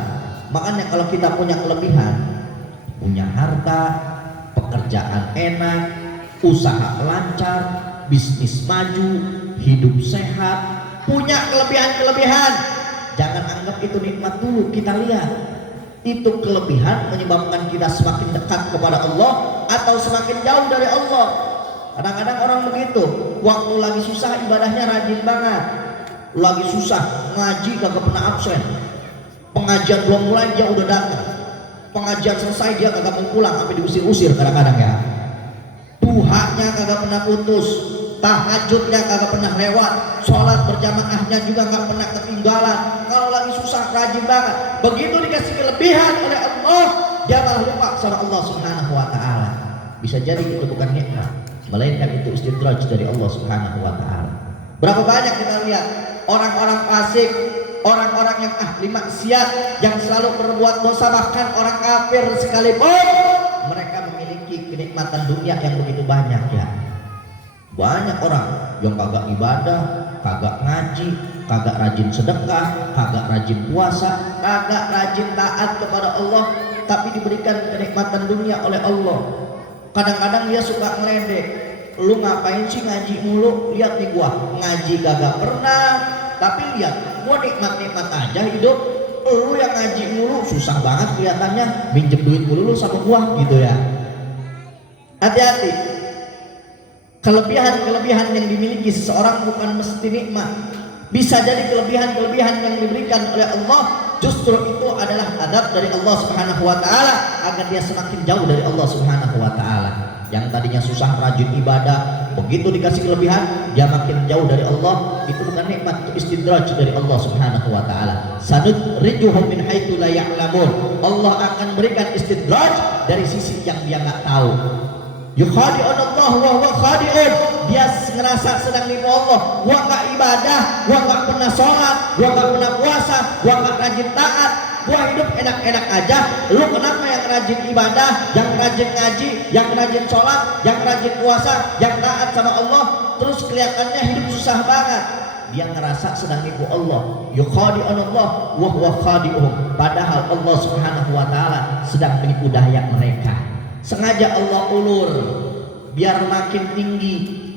Makanya kalau kita punya kelebihan, punya harta, pekerjaan enak, usaha lancar, bisnis maju, hidup sehat, punya kelebihan-kelebihan, jangan anggap itu nikmat dulu. Kita lihat itu kelebihan menyebabkan kita semakin dekat kepada Allah atau semakin jauh dari Allah. Kadang-kadang orang begitu, waktu lagi susah ibadahnya rajin banget, lagi susah ngaji kagak pernah absen, pengajian belum mulai dia udah datang, pengajian selesai dia kagak mau pulang sampai diusir-usir kadang-kadang ya. Duhanya kagak pernah putus, tahajudnya kagak pernah lewat, sholat berjamaahnya juga nggak pernah ketinggalan. Kalau lagi susah rajin banget. Begitu dikasih kelebihan oleh Allah, dia malah lupa sama Allah Subhanahu wa taala. Bisa jadi itu bukan nikmat, melainkan itu istidraj dari Allah Subhanahu wa taala. Berapa banyak kita lihat orang-orang fasik, orang-orang yang ahli maksiat, yang selalu berbuat dosa, bahkan orang kafir sekalipun, mereka memiliki kenikmatan dunia yang begitu banyak ya. Banyak orang yang kagak ibadah, kagak ngaji, kagak rajin sedekah, kagak rajin puasa, kagak rajin taat kepada Allah, tapi diberikan kenikmatan dunia oleh Allah. Kadang-kadang dia suka ngeledek, lu ngapain sih ngaji mulu? Lihat nih gua ngaji kagak pernah, tapi lihat gua nikmat-nikmat aja hidup. Lu yang ngaji mulu susah banget kelihatannya, minjem duit mulu lu sama gua gitu ya. Hati-hati, kelebihan-kelebihan yang dimiliki seseorang bukan mesti nikmat. Bisa jadi kelebihan-kelebihan yang diberikan oleh Allah justru itu adalah adab dari Allah Subhanahu wa taala agar dia semakin jauh dari Allah Subhanahu wa taala. Yang tadinya susah rajin ibadah, begitu dikasih kelebihan dia makin jauh dari Allah. Itu bukan nikmat, itu istidraj dari Allah Subhanahu wa taala. Sanudrijuhum min haitsu la ya'lamun. Allah akan berikan istidraj dari sisi yang dia enggak tahu. Yukhadi'un Allah wa huwa khadi'un. Dia ngerasa sedang nipu Allah. Gua enggak ibadah, gua enggak pernah sholat, gua enggak pernah puasa, gua enggak rajin taat, gua hidup enak-enak aja. Lu kenapa yang rajin ibadah, yang rajin ngaji, yang rajin sholat, yang rajin puasa, yang taat sama Allah, terus kelihatannya hidup susah banget? Dia ngerasa sedang nipu Allah. Yukhadi'un Allah wa huwa khadi'un. Padahal Allah Subhanahu wa taala sedang menipu daya mereka. Sengaja Allah ulur biar makin tinggi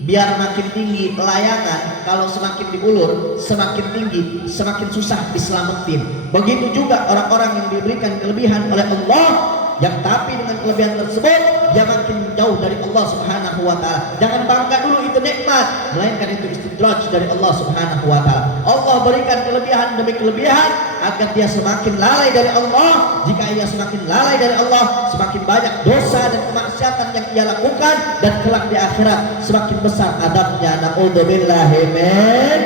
layangan. Kalau semakin diulur semakin tinggi, semakin susah diselamatin. Begitu juga orang-orang yang diberikan kelebihan oleh Allah, yang tapi dengan kelebihan tersebut dia makin jauh dari Allah Subhanahu wa taala. Jangan bangga dulu itu nikmat, melainkan itu istidraj dari Allah Subhanahu wa taala. Allah berikan kelebihan demi kelebihan agar dia semakin lalai dari Allah. Jika ia semakin lalai dari Allah, semakin banyak dosa dan kemaksiatan yang ia lakukan, dan kelak di akhirat semakin besar adabnya. Na'udzubillahi min.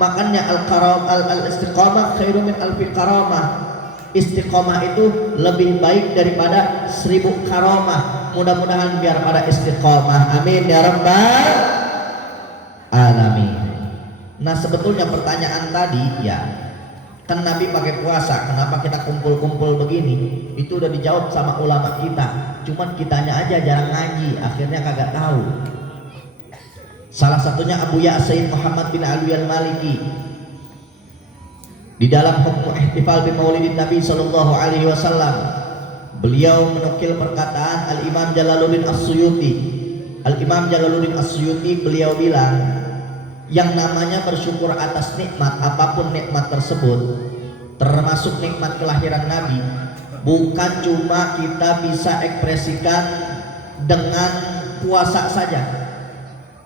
Makanya al-istiqamah khairu min alfi karamah. Istiqomah itu lebih baik daripada 1000 karamah. Mudah-mudahan biar pada istiqomah, amin ya rabbal alamin. Nah, sebetulnya pertanyaan tadi ya, kan Nabi pakai puasa, kenapa kita kumpul-kumpul begini? Itu udah dijawab sama ulama kita. Cuman kitanya aja jarang ngaji, akhirnya kagak tahu. Salah satunya Abu Ya'sin Muhammad bin Alwi al-Maliki. Di dalam hukum ihtifal bi maulidin Nabi sallallahu alaihi wasallam, beliau menukil perkataan Al-Imam Jalaluddin As-Suyuti. Al-Imam Jalaluddin As-Suyuti beliau bilang, yang namanya bersyukur atas nikmat, apapun nikmat tersebut, termasuk nikmat kelahiran Nabi, bukan cuma kita bisa ekspresikan dengan puasa saja,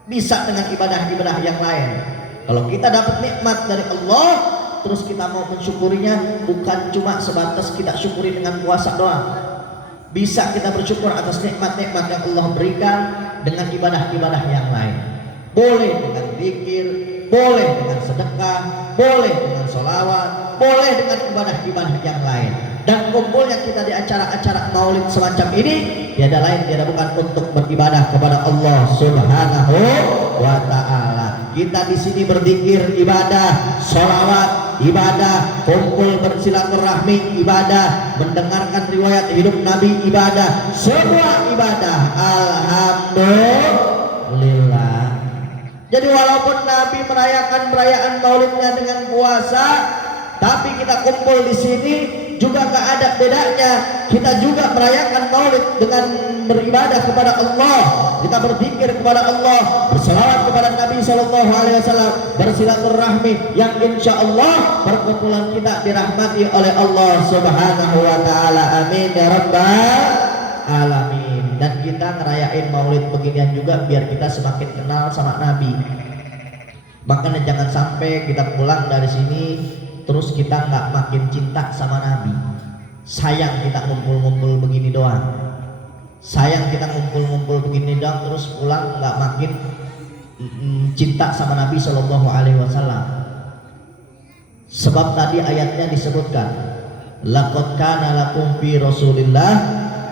bisa dengan ibadah-ibadah yang lain. Kalau kita dapat nikmat dari Allah, terus kita mau mensyukurinya, bukan cuma sebatas kita syukuri dengan puasa doang. Bisa kita bersyukur atas nikmat-nikmat yang Allah berikan dengan ibadah-ibadah yang lain. Boleh dengan zikir, boleh dengan sedekah, boleh dengan sholawat, boleh dengan ibadah-ibadah yang lain. Dan kumpulnya kita di acara-acara maulid semacam ini tiada lain tiada bukan untuk beribadah kepada Allah Subhanahu wa taala. Kita di sini berzikir, ibadah, sholawat, ibadah, kumpul bersilaturahmi, ibadah, mendengarkan riwayat hidup Nabi, ibadah, semua ibadah. Alhamdulillah. Jadi walaupun Nabi merayakan perayaan maulidnya dengan puasa, tapi kita kumpul di sini juga gak ada bedanya. Kita juga merayakan maulid dengan beribadah kepada Allah, kita berzikir kepada Allah, berselawat kepada Nabi Sallallahu Alaihi Wasallam, bersilaturahmi yang insya Allah perkumpulan kita dirahmati oleh Allah Subhanahu Wa Taala. Amin ya rabbal alamin. Dan kita ngerayain maulid beginian juga biar kita semakin kenal sama Nabi, Makanya jangan sampai kita pulang dari sini terus kita nggak makin cinta sama Nabi. Sayang kita ngumpul-ngumpul begini doang. Sayang kita ngumpul-ngumpul begini doang terus pulang nggak makin cinta sama Nabi Shallallahu Alaihi Wasallam. Sebab tadi ayatnya disebutkan, laqad kana lakum fi Rasulillah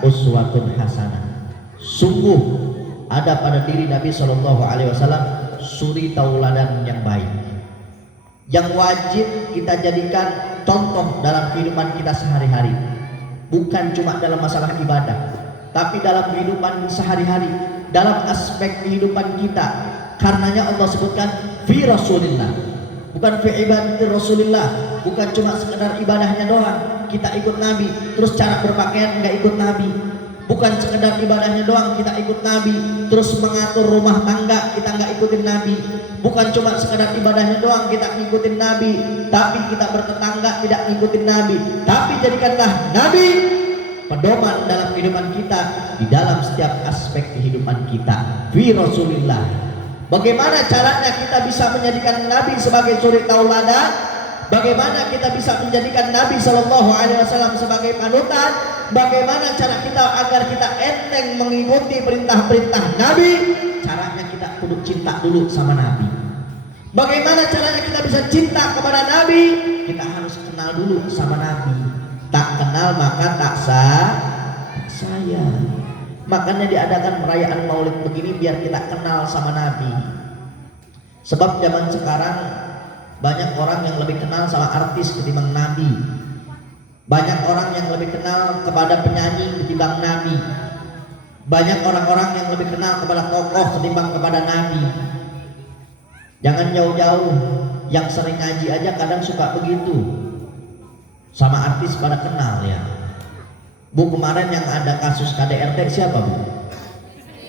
uswatun hasanah. Sungguh ada pada diri Nabi Shallallahu Alaihi Wasallam suri tauladan yang baik, yang wajib kita jadikan contoh dalam kehidupan kita sehari-hari. Bukan cuma dalam masalah ibadah, tapi dalam kehidupan sehari-hari, dalam aspek kehidupan kita. Karenanya Allah sebutkan fi Rasulillah, bukan fi ibadatir Rasulillah, bukan cuma sekedar ibadahnya doang kita ikut Nabi, terus cara berpakaian nggak ikut Nabi. Bukan sekedar ibadahnya doang kita ikut Nabi, terus mengatur rumah tangga kita nggak ikutin Nabi. Bukan cuma sekedar ibadahnya doang kita ngikutin Nabi, tapi kita bertetangga tidak ngikutin Nabi. Tapi jadikanlah Nabi pedoman dalam kehidupan kita, di dalam setiap aspek kehidupan kita. Fi Rasulillah. Bagaimana caranya kita bisa menjadikan Nabi sebagai suri tauladan? Bagaimana kita bisa menjadikan Nabi Shallallahu Alaihi Wasallam sebagai panutan? Bagaimana cara kita agar kita enteng mengikuti perintah-perintah Nabi? Caranya kita kudu cinta dulu sama Nabi. Bagaimana caranya kita bisa cinta kepada Nabi? Kita harus kenal dulu sama Nabi. Tak kenal maka tak sayang. Makanya diadakan perayaan Maulid begini biar kita kenal sama Nabi. Sebab zaman sekarang banyak orang yang lebih kenal sama artis ketimbang Nabi. Banyak orang yang lebih kenal kepada penyanyi ketimbang Nabi. Banyak orang-orang yang lebih kenal kepada tokoh ketimbang kepada Nabi. Jangan jauh-jauh, yang sering ngaji aja kadang suka begitu. Sama artis pada kenal ya. Bu, kemarin yang ada kasus KDRT siapa Bu?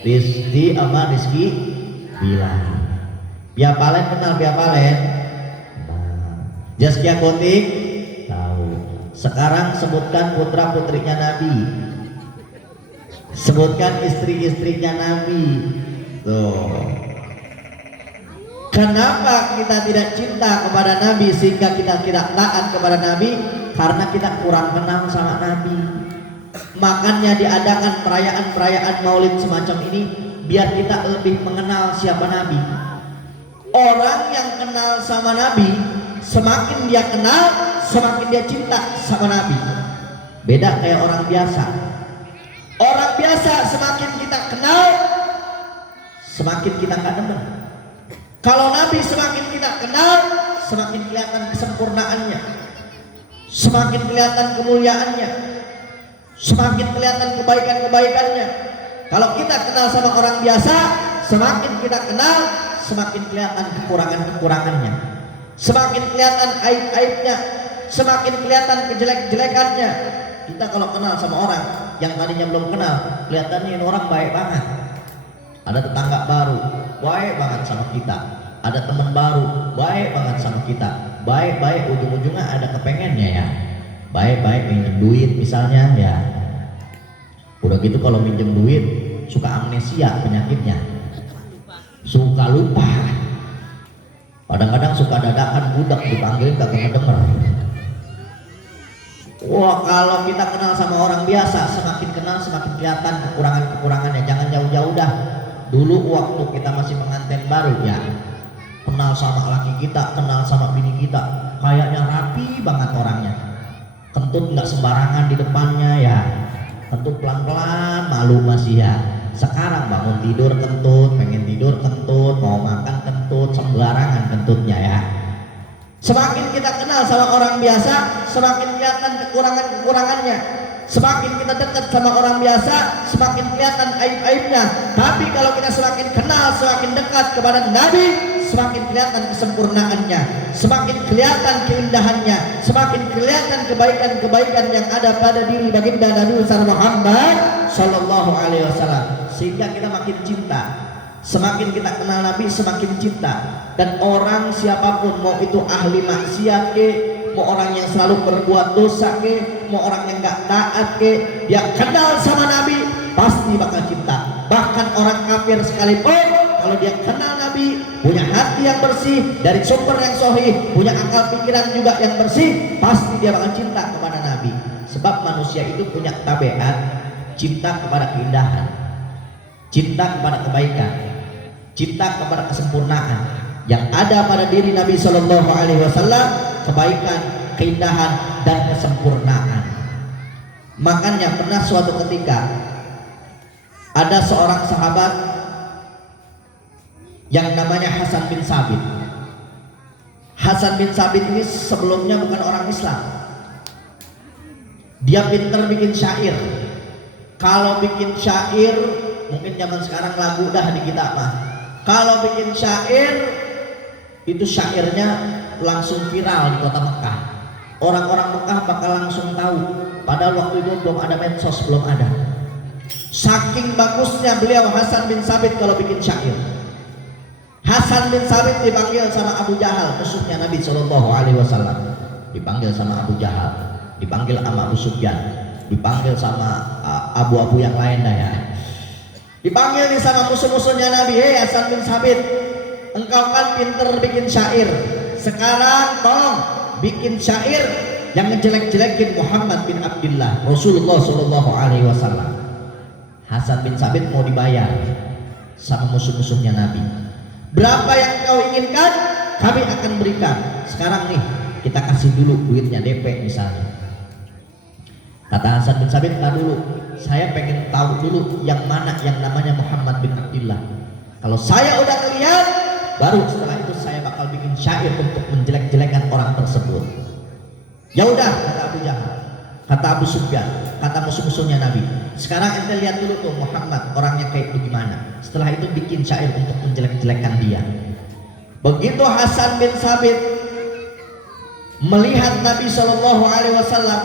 Rizky sama Rizky Bilar. Pia Palen kenal Pia Palen? Zaskia Gotik tahu. Sekarang sebutkan putra putrinya Nabi, sebutkan istri-istrinya Nabi. Tuh. Kenapa kita tidak cinta kepada Nabi sehingga kita tidak taat kepada Nabi? Karena kita kurang kenal sama Nabi. Makanya diadakan perayaan-perayaan Maulid semacam ini biar kita lebih mengenal siapa Nabi. Orang yang kenal sama Nabi, semakin dia kenal, semakin dia cinta sama Nabi. Beda kayak orang biasa. Orang biasa semakin kita kenal, semakin kita nggak demen. Kalau Nabi semakin kita kenal, semakin kelihatan kesempurnaannya, semakin kelihatan kemuliaannya, semakin kelihatan kebaikan-kebaikannya. Kalau kita kenal sama orang biasa, semakin kita kenal, semakin kelihatan kekurangan-kekurangannya, semakin kelihatan aib-aibnya, semakin kelihatan kejelek-jelekannya. Kita kalau kenal sama orang yang tadinya belum kenal, kelihatannya ini orang baik banget. Ada tetangga baru, baik banget sama kita. Ada teman baru, baik banget sama kita. Baik-baik ujung-ujungnya ada kepengennya ya. Baik-baik minjem duit misalnya ya. Udah gitu kalau minjem duit suka amnesia penyakitnya. Suka lupa. Kadang-kadang suka dadakan budak dipanggilin kagak ngedenger. Wah, kalau kita kenal sama orang biasa, semakin kenal semakin kelihatan kekurangan-kekurangannya. Jangan jauh-jauh dah. Dulu waktu kita masih pengantin baru ya, kenal sama laki kita, kenal sama bini kita, kayaknya rapi banget orangnya. Kentut nggak sembarangan di depannya ya, kentut pelan-pelan, malu masih ya. Sekarang bangun tidur kentut, pengen tidur kentut, mau makan kentut, sembarangan kentutnya ya. Semakin kita kenal sama orang biasa, semakin kelihatan kekurangan-kekurangannya. Semakin kita dekat sama orang biasa, semakin kelihatan aib-aibnya. Tapi kalau kita semakin kenal, semakin dekat kepada Nabi, semakin kelihatan kesempurnaannya, semakin kelihatan keindahannya, semakin kelihatan kebaikan-kebaikan yang ada pada diri baginda Nabi Muhammad Sallallahu Alaihi Wasallam. Sehingga kita makin cinta. Semakin kita kenal Nabi, semakin cinta. Dan orang siapapun, mau itu ahli maksiat ke, mau orang yang selalu berbuat dosa ke, mau orang yang gak taat ke, dia kenal sama Nabi pasti bakal cinta. Bahkan orang kafir sekalipun, kalau dia kenal Nabi, punya hati yang bersih dari sumber yang sahih, punya akal pikiran juga yang bersih, pasti dia akan cinta kepada Nabi. Sebab manusia itu punya tabiat cinta kepada keindahan, cinta kepada kebaikan, cinta kepada kesempurnaan yang ada pada diri Nabi Shallallahu Alaihi Wasallam, kebaikan, keindahan, dan kesempurnaan. Makanya pernah suatu ketika ada seorang sahabat yang namanya Hasan bin Sabit. Hasan bin Sabit ini sebelumnya bukan orang Islam. Dia pinter bikin syair. Kalau bikin syair, mungkin zaman sekarang lagu dah di kita mah. Kalau bikin syair, itu syairnya langsung viral di kota Mekah. Orang-orang Mekah bakal langsung tahu. Padahal waktu itu belum ada medsos, belum ada. Saking bagusnya beliau Hasan bin Sabit kalau bikin syair. Hasan bin Sabit dipanggil sama Abu Jahal, musuhnya Nabi Shallallahu Alaihi Wasallam. Dipanggil sama Abu Jahal, dipanggil sama Abu Sufyan, dipanggil sama abu-abu yang lain dah ya. Dipanggil nih sama musuh-musuhnya Nabi. Hei Hasan bin Sabit, engkau kan pinter bikin syair. Sekarang tolong bikin syair yang ngejelek-jelekin Muhammad bin Abdullah, Rasulullah Shallallahu Alaihi Wasallam. Hasan bin Sabit mau dibayar sama musuh-musuhnya Nabi. Berapa yang kau inginkan, kami akan berikan. Sekarang nih, kita kasih dulu duitnya DP misalnya. Kata Hasan bin Sabit, nah dulu, saya pengen tahu dulu yang mana yang namanya Muhammad bin Abdullah. Kalau saya udah ngeliat, baru setelah itu saya bakal bikin syair untuk menjelek-jelekan orang tersebut. Ya udah, kata Abu Jahal, kata Abu Sufyan, kata musuh-musuhnya Nabi. Sekarang ente lihat dulu tuh Muhammad orangnya kayak bagaimana. Setelah itu bikin syair untuk menjelek-jelekan dia. Begitu Hasan bin Sabit melihat Nabi Shallallahu Alaihi Wasallam,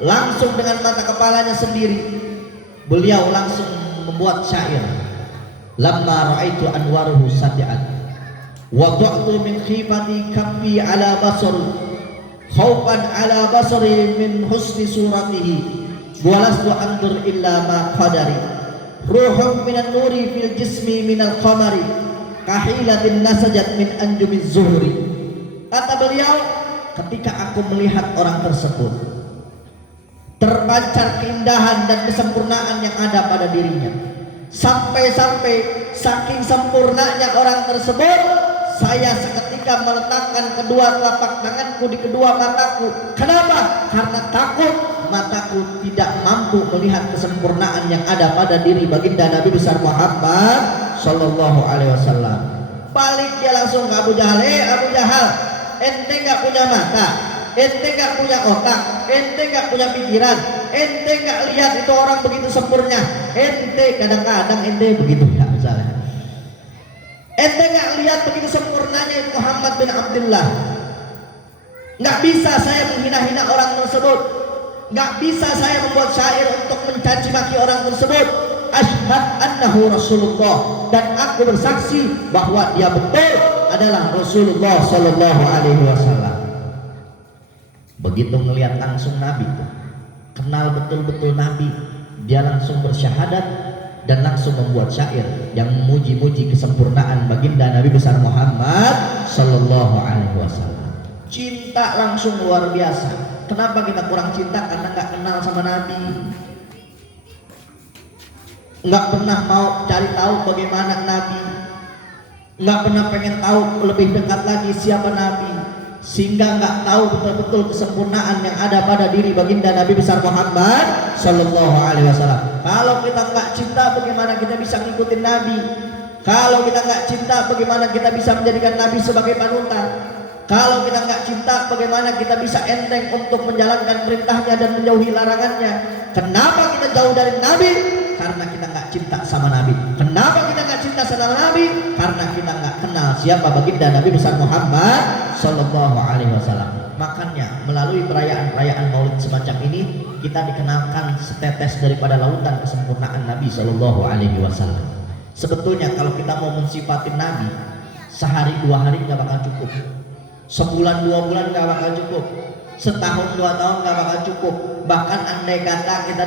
langsung dengan mata kepalanya sendiri beliau langsung membuat syair. Lamma ra'aitu anwaruhu sati'at wada'tu min khifati kaffi ala basari khawfan ala basari min husni suratihi walastu andur illa ma qadari ruhum minan nuri fil jismi minal qamari kahilatin nasajat min anjumiz zuhri. Kata beliau, ketika aku melihat orang tersebut, terpancar keindahan dan kesempurnaan yang ada pada dirinya, sampai-sampai saking sempurnanya orang tersebut, saya seketika meletakkan kedua telapak tanganku di kedua mataku. Kenapa? Karena takut mataku tidak mampu melihat kesempurnaan yang ada pada diri baginda Nabi besar Muhammad Sallallahu Alaihi Wasallam. Balik dia langsung ke Abu Jahal. Abu Jahal, ente nggak punya mata, ente nggak punya otak, ente nggak punya pikiran, ente nggak lihat itu orang begitu sempurna. Ente kadang-kadang ente begitu ya misalnya. Ente nggak lihat begitu sempurnanya Muhammad bin Abdullah. Nggak bisa saya menghina-hina orang tersebut. Nggak bisa saya membuat syair untuk mencaci maki orang tersebut. Asyhad annahu Rasulullah, dan aku bersaksi bahwa dia betul adalah Rasulullah Sallallahu Alaihi Wasallam. Begitu melihat langsung Nabi, kenal betul-betul Nabi, dia langsung bersyahadat dan langsung membuat syair yang memuji-muji kesempurnaan baginda Nabi besar Muhammad Sallallahu Alaihi Wasallam. Cinta langsung luar biasa. Kenapa kita kurang cinta? Karena nggak kenal sama Nabi, nggak pernah mau cari tahu bagaimana Nabi, nggak pernah pengen tahu lebih dekat lagi siapa Nabi, sehingga nggak tahu betul-betul kesempurnaan yang ada pada diri baginda Nabi besar Muhammad Sallallahu Alaihi Wasallam. Kalau kita nggak cinta, bagaimana kita bisa ngikutin Nabi? Kalau kita nggak cinta, bagaimana kita bisa menjadikan Nabi sebagai panutan? Kalau kita nggak cinta, bagaimana kita bisa enteng untuk menjalankan perintahnya dan menjauhi larangannya? Kenapa kita jauh dari Nabi? Karena kita nggak cinta sama Nabi. Kenapa kita nggak cinta sama Nabi? Karena kita nggak kenal siapa baginda Nabi besar Muhammad Sallallahu Alaihi Wasallam. Makanya melalui perayaan-perayaan Maulid semacam ini, kita dikenalkan setetes daripada lautan kesempurnaan Nabi Sallallahu Alaihi Wasallam. Sebetulnya kalau kita mau mensifatin Nabi, sehari dua hari nggak bakal cukup. Sebulan dua bulan gak bakal cukup, setahun dua tahun gak bakal cukup. Bahkan andai kata kita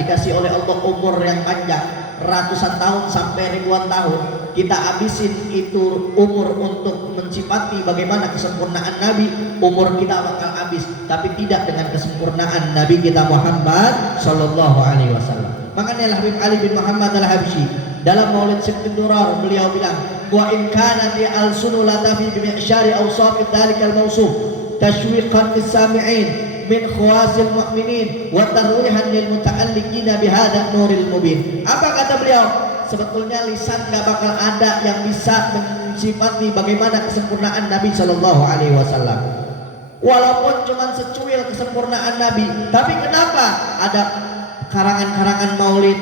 dikasih oleh Allah umur yang panjang, ratusan tahun sampai ribuan tahun, kita habisin itu umur untuk mensifati bagaimana kesempurnaan Nabi, umur kita bakal habis, tapi tidak dengan kesempurnaan Nabi kita Muhammad sallallahu alaihi wasallam. Makanya Habib Ali bin Muhammad Al-Habsyi dalam Maulid Sibtin Durar beliau bilang, wa in kana li al-sunu la tafi bi mi'syari awsaf dzalikal mawsuf tashwiqan lis-sami'in min khawasil mu'minin wa tarwihan lil muta'alliqina bihadza nuril mubin. Apa kata beliau? Sebetulnya lisan gak bakal ada yang bisa mensifati bagaimana kesempurnaan Nabi Shallallahu Alaihi Wasallam. Walaupun cuma secuil kesempurnaan Nabi, tapi kenapa ada karangan-karangan maulid,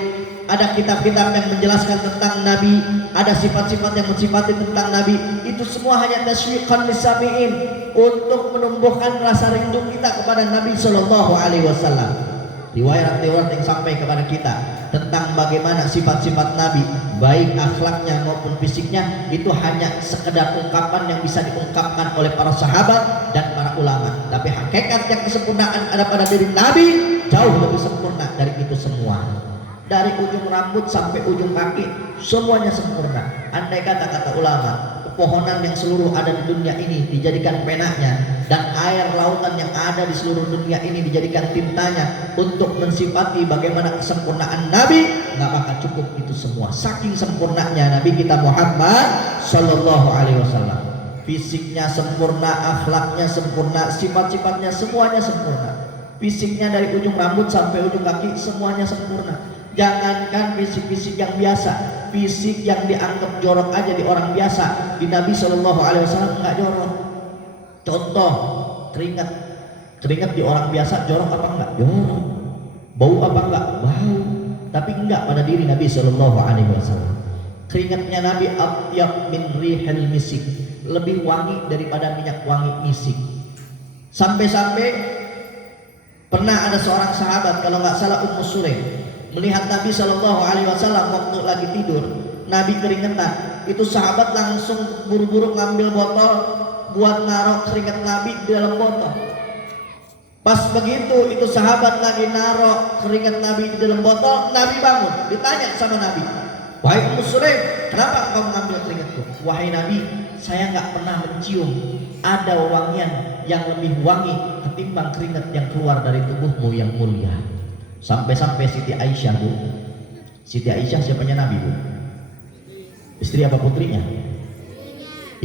ada kitab-kitab yang menjelaskan tentang Nabi, ada sifat-sifat yang mensifati tentang Nabi. Itu semua hanya tasywiqan lisami'in, untuk menumbuhkan rasa rindu kita kepada Nabi Shallallahu Alaihi Wasallam. Riwayat-riwayat yang sampai kepada kita tentang bagaimana sifat-sifat Nabi, baik akhlaknya maupun fisiknya, itu hanya sekedar ungkapan yang bisa diungkapkan oleh para sahabat dan para ulama. Tapi hakikat yang kesempurnaan ada pada diri Nabi jauh lebih sempurna dari itu semua. Dari ujung rambut sampai ujung kaki semuanya sempurna. Andai kata ulama, pepohonan yang seluruh ada di dunia ini dijadikan penanya, dan air lautan yang ada di seluruh dunia ini dijadikan tintanya untuk mensifati bagaimana kesempurnaan Nabi, nggak bakal cukup itu semua. Saking sempurnanya Nabi kita Muhammad Sallallahu Alaihi Wasallam. Fisiknya sempurna, akhlaknya sempurna, sifat-sifatnya semuanya sempurna. Fisiknya dari ujung rambut sampai ujung kaki semuanya sempurna. Jangankan fisik-fisik yang biasa, fisik yang dianggap jorok aja di orang biasa, di Nabi Shallallahu Alaihi Wasallam nggak jorok. Contoh, keringat di orang biasa jorok apa enggak? Jorok. Bau apa enggak? Bau. Tapi enggak pada diri Nabi Shallallahu Alaihi Wasallam. Keringatnya Nabi atyab min rihil misik, lebih wangi daripada minyak wangi misik. Sampai-sampai pernah ada seorang sahabat, kalau nggak salah Ummu Sulaim, melihat Nabi Shallallahu Alaihi Wasallam waktu lagi tidur, Nabi keringetan. Itu sahabat langsung buru-buru ngambil botol buat naruh keringat Nabi di dalam botol. Pas begitu itu sahabat lagi naruh keringat Nabi di dalam botol, Nabi bangun. Ditanya sama Nabi, wahai Ummu Sulaim, kenapa engkau mengambil keringatku? Wahai Nabi, saya nggak pernah mencium ada wangian yang lebih wangi ketimbang keringat yang keluar dari tubuhmu yang mulia. Sampai-sampai Siti Aisyah, Bu. Siti Aisyah siapanya Nabi, Bu? Istri apa putrinya?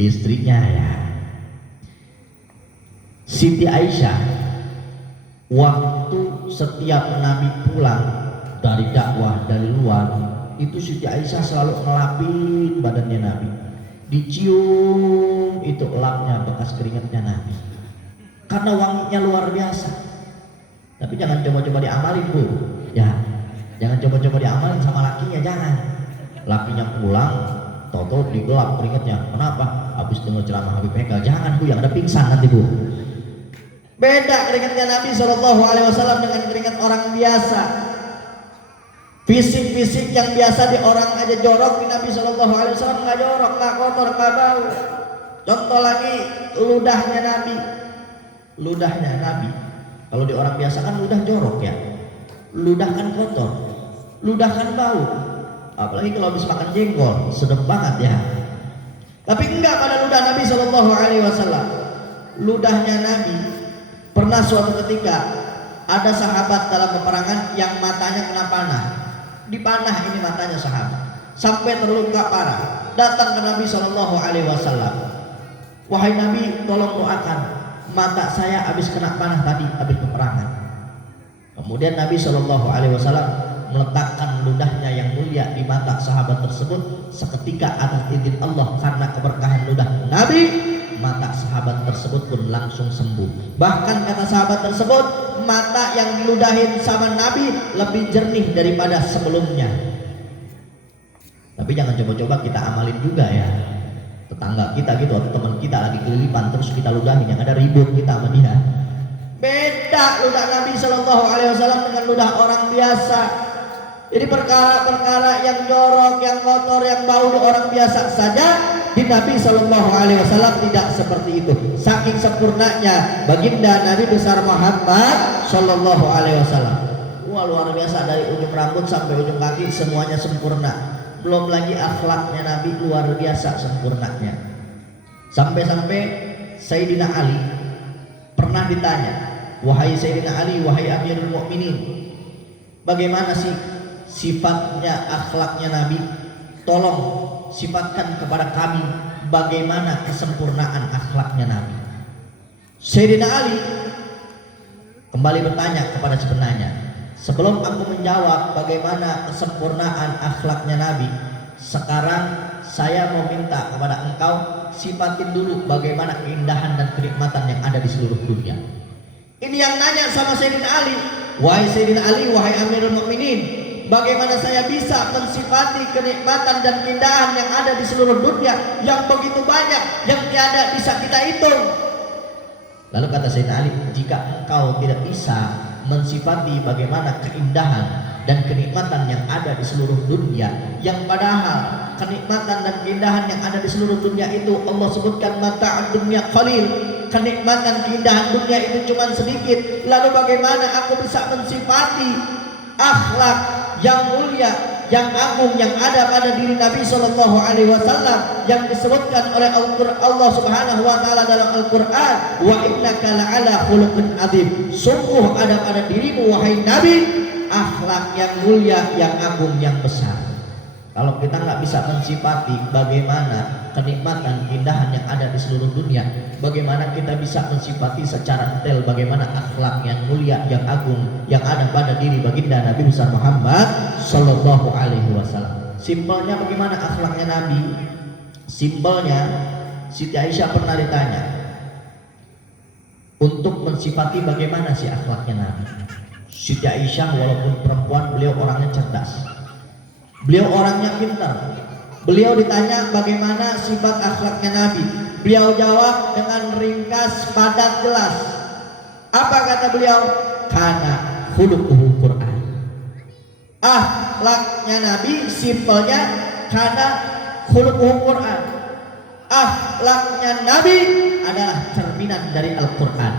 Istrinya ya. Siti Aisyah waktu setiap Nabi pulang dari dakwah dari luar, itu Siti Aisyah selalu ngelapin badannya Nabi. Dicium itu elapnya bekas keringatnya Nabi. Karena wanginya luar biasa. Tapi jangan coba-coba diamalin, Bu. Ya, jangan coba-coba diamalin sama lakinya, jangan. Lakinya pulang, toto digelap keringatnya. Kenapa? Habis dengar ceramah Habib Hekal. Jangan, Bu, yang ada pingsan nanti, Bu. Beda keringatnya Nabi Shallallahu Alaihi Wasallam dengan keringat orang biasa. Fisik-fisik yang biasa di orang aja jorok, di Nabi Shallallahu Alaihi Wasallam nggak jorok, nggak kotor, nggak bau. Contoh lagi, ludahnya Nabi. Ludahnya Nabi. Kalau di orang biasa kan ludah jorok ya, ludah kan kotor, ludah kan bau. Apalagi kalau habis makan jengkol, sedap banget ya. Tapi enggak pada ludah Nabi Shallallahu Alaihi Wasallam. Ludahnya Nabi, pernah suatu ketika ada sahabat dalam peperangan yang matanya kena panah, dipanah ini matanya sahabat, sampai terluka parah. Datang ke Nabi Shallallahu Alaihi Wasallam, wahai Nabi, tolong doakan, mata saya habis kena panah tadi habis peperangan. Kemudian Nabi Shallallahu Alaihi Wasallam meletakkan ludahnya yang mulia di mata sahabat tersebut. Seketika atas izin Allah, karena keberkahan ludah Nabi, mata sahabat tersebut pun langsung sembuh. Bahkan kata sahabat tersebut, mata yang diludahin sama Nabi lebih jernih daripada sebelumnya. Tapi jangan coba-coba kita amalin juga ya. Tetangga kita gitu atau teman kita lagi kelilipan terus kita ludahin, yang ada ribut kita sama dia. Beda ludah Nabi Shallallahu Alaihi Wasallam dengan ludah orang biasa. Jadi perkara-perkara yang jorok, yang kotor, yang bau di orang biasa saja, di Nabi Shallallahu Alaihi Wasallam tidak seperti itu. Saking sempurnanya baginda Nabi besar Muhammad Shallallahu Alaihi Wasallam. Wah, luar biasa, dari ujung rambut sampai ujung kaki semuanya sempurna. belum lagi akhlaknya Nabi luar biasa sempurnanya. Sampai-sampai Sayyidina Ali pernah ditanya, wahai Sayyidina Ali, wahai Amirul Mukminin, bagaimana sih sifatnya akhlaknya Nabi? Tolong sifatkan kepada kami bagaimana kesempurnaan akhlaknya Nabi. Sayyidina Ali kembali bertanya kepada si penanya, sebelum aku menjawab bagaimana kesempurnaan akhlaknya Nabi, sekarang saya mau minta kepada engkau sifatin dulu bagaimana keindahan dan kenikmatan yang ada di seluruh dunia. Ini yang nanya sama Sayyidina Ali, wahai Sayyidina Ali, wahai Amirul Mukminin, bagaimana saya bisa mensifati kenikmatan dan keindahan yang ada di seluruh dunia yang begitu banyak, yang tiada bisa kita hitung. Lalu kata Sayyidina Ali, jika engkau tidak bisa mensifati bagaimana keindahan dan kenikmatan yang ada di seluruh dunia, yang padahal kenikmatan dan keindahan yang ada di seluruh dunia itu Allah sebutkan mata'ad dunya qalil, kenikmatan keindahan dunia itu cuma sedikit, lalu bagaimana aku bisa mensifati akhlak yang mulia, yang agung yang ada pada diri Nabi Shallallahu Alaihi Wasallam yang disebutkan oleh Allah Subhanahu Wa Taala dalam Al-Quran, wa innaka la'ala khuluqin adzim, sungguh ada pada dirimu wahai Nabi akhlak yang mulia, yang agung, yang besar. Kalau kita nggak bisa mensifati bagaimana kenikmatan, keindahan yang ada di seluruh dunia, bagaimana kita bisa mensifati secara detail bagaimana akhlak yang mulia, yang agung, yang ada pada diri baginda Nabi besar Muhammad Sallallahu Alaihi Wasallam. Simpelnya bagaimana akhlaknya Nabi? Simpelnya, Siti Aisyah pernah ditanya untuk mensifati bagaimana sih akhlaknya Nabi. Siti Aisyah walaupun perempuan, beliau orangnya cerdas, beliau orangnya pintar. Beliau ditanya bagaimana sifat akhlaknya Nabi, beliau jawab dengan ringkas, padat, jelas. Apa kata beliau? Kana khuluquhul Quran. Akhlaknya Nabi simpelnya kana khuluquhul Quran. Akhlaknya Nabi adalah cerminan dari Al-Quran.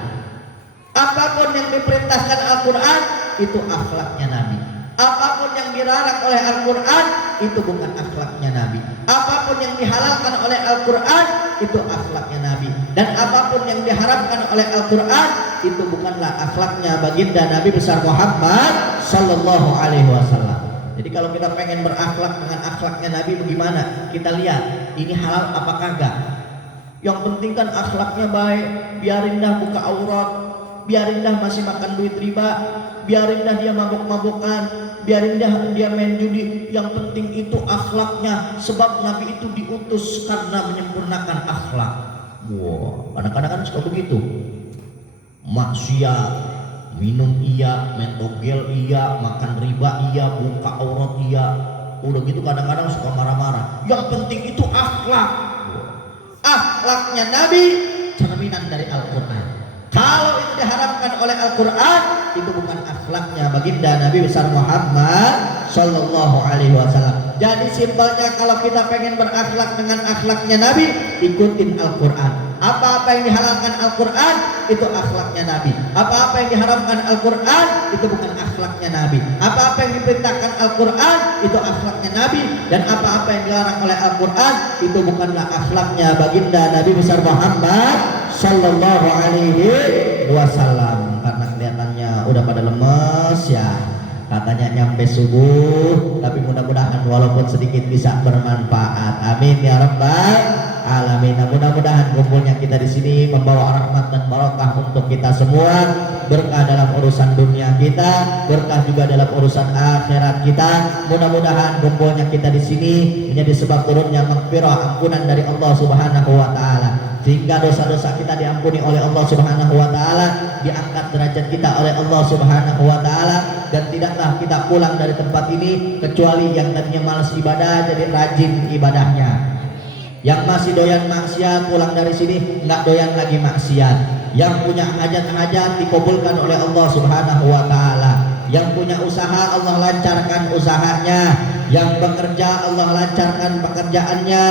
Apapun yang diperintahkan Al-Quran itu akhlaknya Nabi. Apapun yang dilarang oleh Al-Quran itu bukan akhlaknya Nabi. Apapun yang dihalalkan oleh Al-Quran itu akhlaknya Nabi. Dan apapun yang diharamkan oleh Al-Quran itu bukanlah akhlaknya baginda Nabi besar Muhammad Sallallahu Alaihi Wasallam. Jadi kalau kita pengen berakhlak dengan akhlaknya Nabi bagaimana? Kita lihat ini halal apa kagak. Yang penting kan akhlaknya baik. Biarin dah buka aurat, biarin dah masih makan duit riba, biarin dah dia mabuk-mabukan, biarin dah dia main judi. Yang penting itu akhlaknya, sebab Nabi itu diutus karena menyempurnakan akhlak. Wow, kadang-kadang kan suka begitu. Maksiat, minum iya, main togel iya, makan riba iya, buka aurat iya. Udah gitu kadang-kadang suka marah-marah. Yang penting itu akhlak. Akhlaknya Nabi cerminan dari Al-Quran. Kalau itu diharamkan oleh Al-Quran, itu bukan akhlaknya baginda Nabi besar Muhammad Sallallahu Alaihi Wasallam. Jadi simpelnya kalau kita pengen berakhlak dengan akhlaknya Nabi, ikutin Al-Quran. Apa-apa yang dihalalkan Al-Quran itu akhlaknya Nabi. Apa-apa yang diharamkan Al-Quran itu bukan akhlaknya Nabi. Apa-apa yang diperintahkan Al-Quran itu akhlaknya Nabi. Dan apa-apa yang dilarang oleh Al-Quran itu bukanlah akhlaknya baginda Nabi besar Muhammad Sallallahu Alaihi Wasallam. Karena kelihatannya udah pada lemes ya, katanya nyampe subuh, tapi mudah-mudahan walaupun sedikit bisa bermanfaat. Amin ya rabbal alamin. Mudah-mudahan kumpulnya kita di sini membawa rahmat dan barokah untuk kita semua, berkah dalam urusan dunia kita, berkah juga dalam urusan akhirat kita. Mudah-mudahan kumpulnya kita di sini menjadi sebab turunnya maghfirah, ampunan dari Allah Subhanahu wa taala, sehingga dosa-dosa kita diampuni oleh Allah Subhanahu wa taala, diangkat derajat kita oleh Allah Subhanahu wa taala, dan tidaklah kita pulang dari tempat ini kecuali yang tadinya malas ibadah jadi rajin ibadahnya. Yang masih doyan maksiat pulang dari sini nggak doyan lagi maksiat. Yang punya hajat-hajat dikabulkan oleh Allah Subhanahu wa taala. Yang punya usaha Allah lancarkan usahanya. Yang bekerja Allah lancarkan pekerjaannya.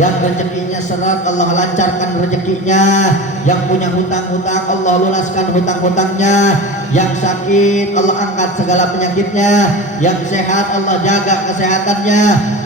Yang rezekinya seret Allah lancarkan rezekinya. Yang punya hutang-hutang Allah lunaskan hutang-hutangnya. Yang sakit Allah angkat segala penyakitnya. Yang sehat Allah jaga kesehatannya.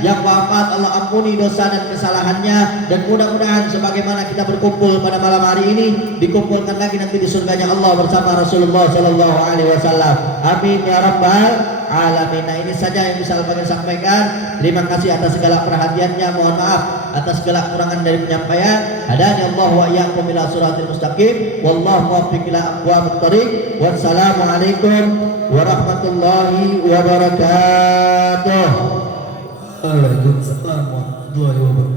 Yang wafat Allah ampuni dosa dan kesalahannya. Dan mudah-mudahan sebagaimana kita berkumpul pada malam hari ini, dikumpulkan lagi nanti di surganya Allah bersama Rasulullah Sallallahu Alaihi Wasallam. Amin ya rabbal alamin. Nah, ini saja yang bisa Al-Fatihah sampaikan. Terima kasih atas segala perhatiannya. Mohon maaf atas segala kekurangan dari penyampaian. Hadani Allah wa iyyakum ila siratal mustaqim. Wallahu muwaffiq ila aqwamit thoriq. Wassalamualaikum warahmatullahi wabarakatuh. Waalaikumsalam warahmatullahi wabarakatuh.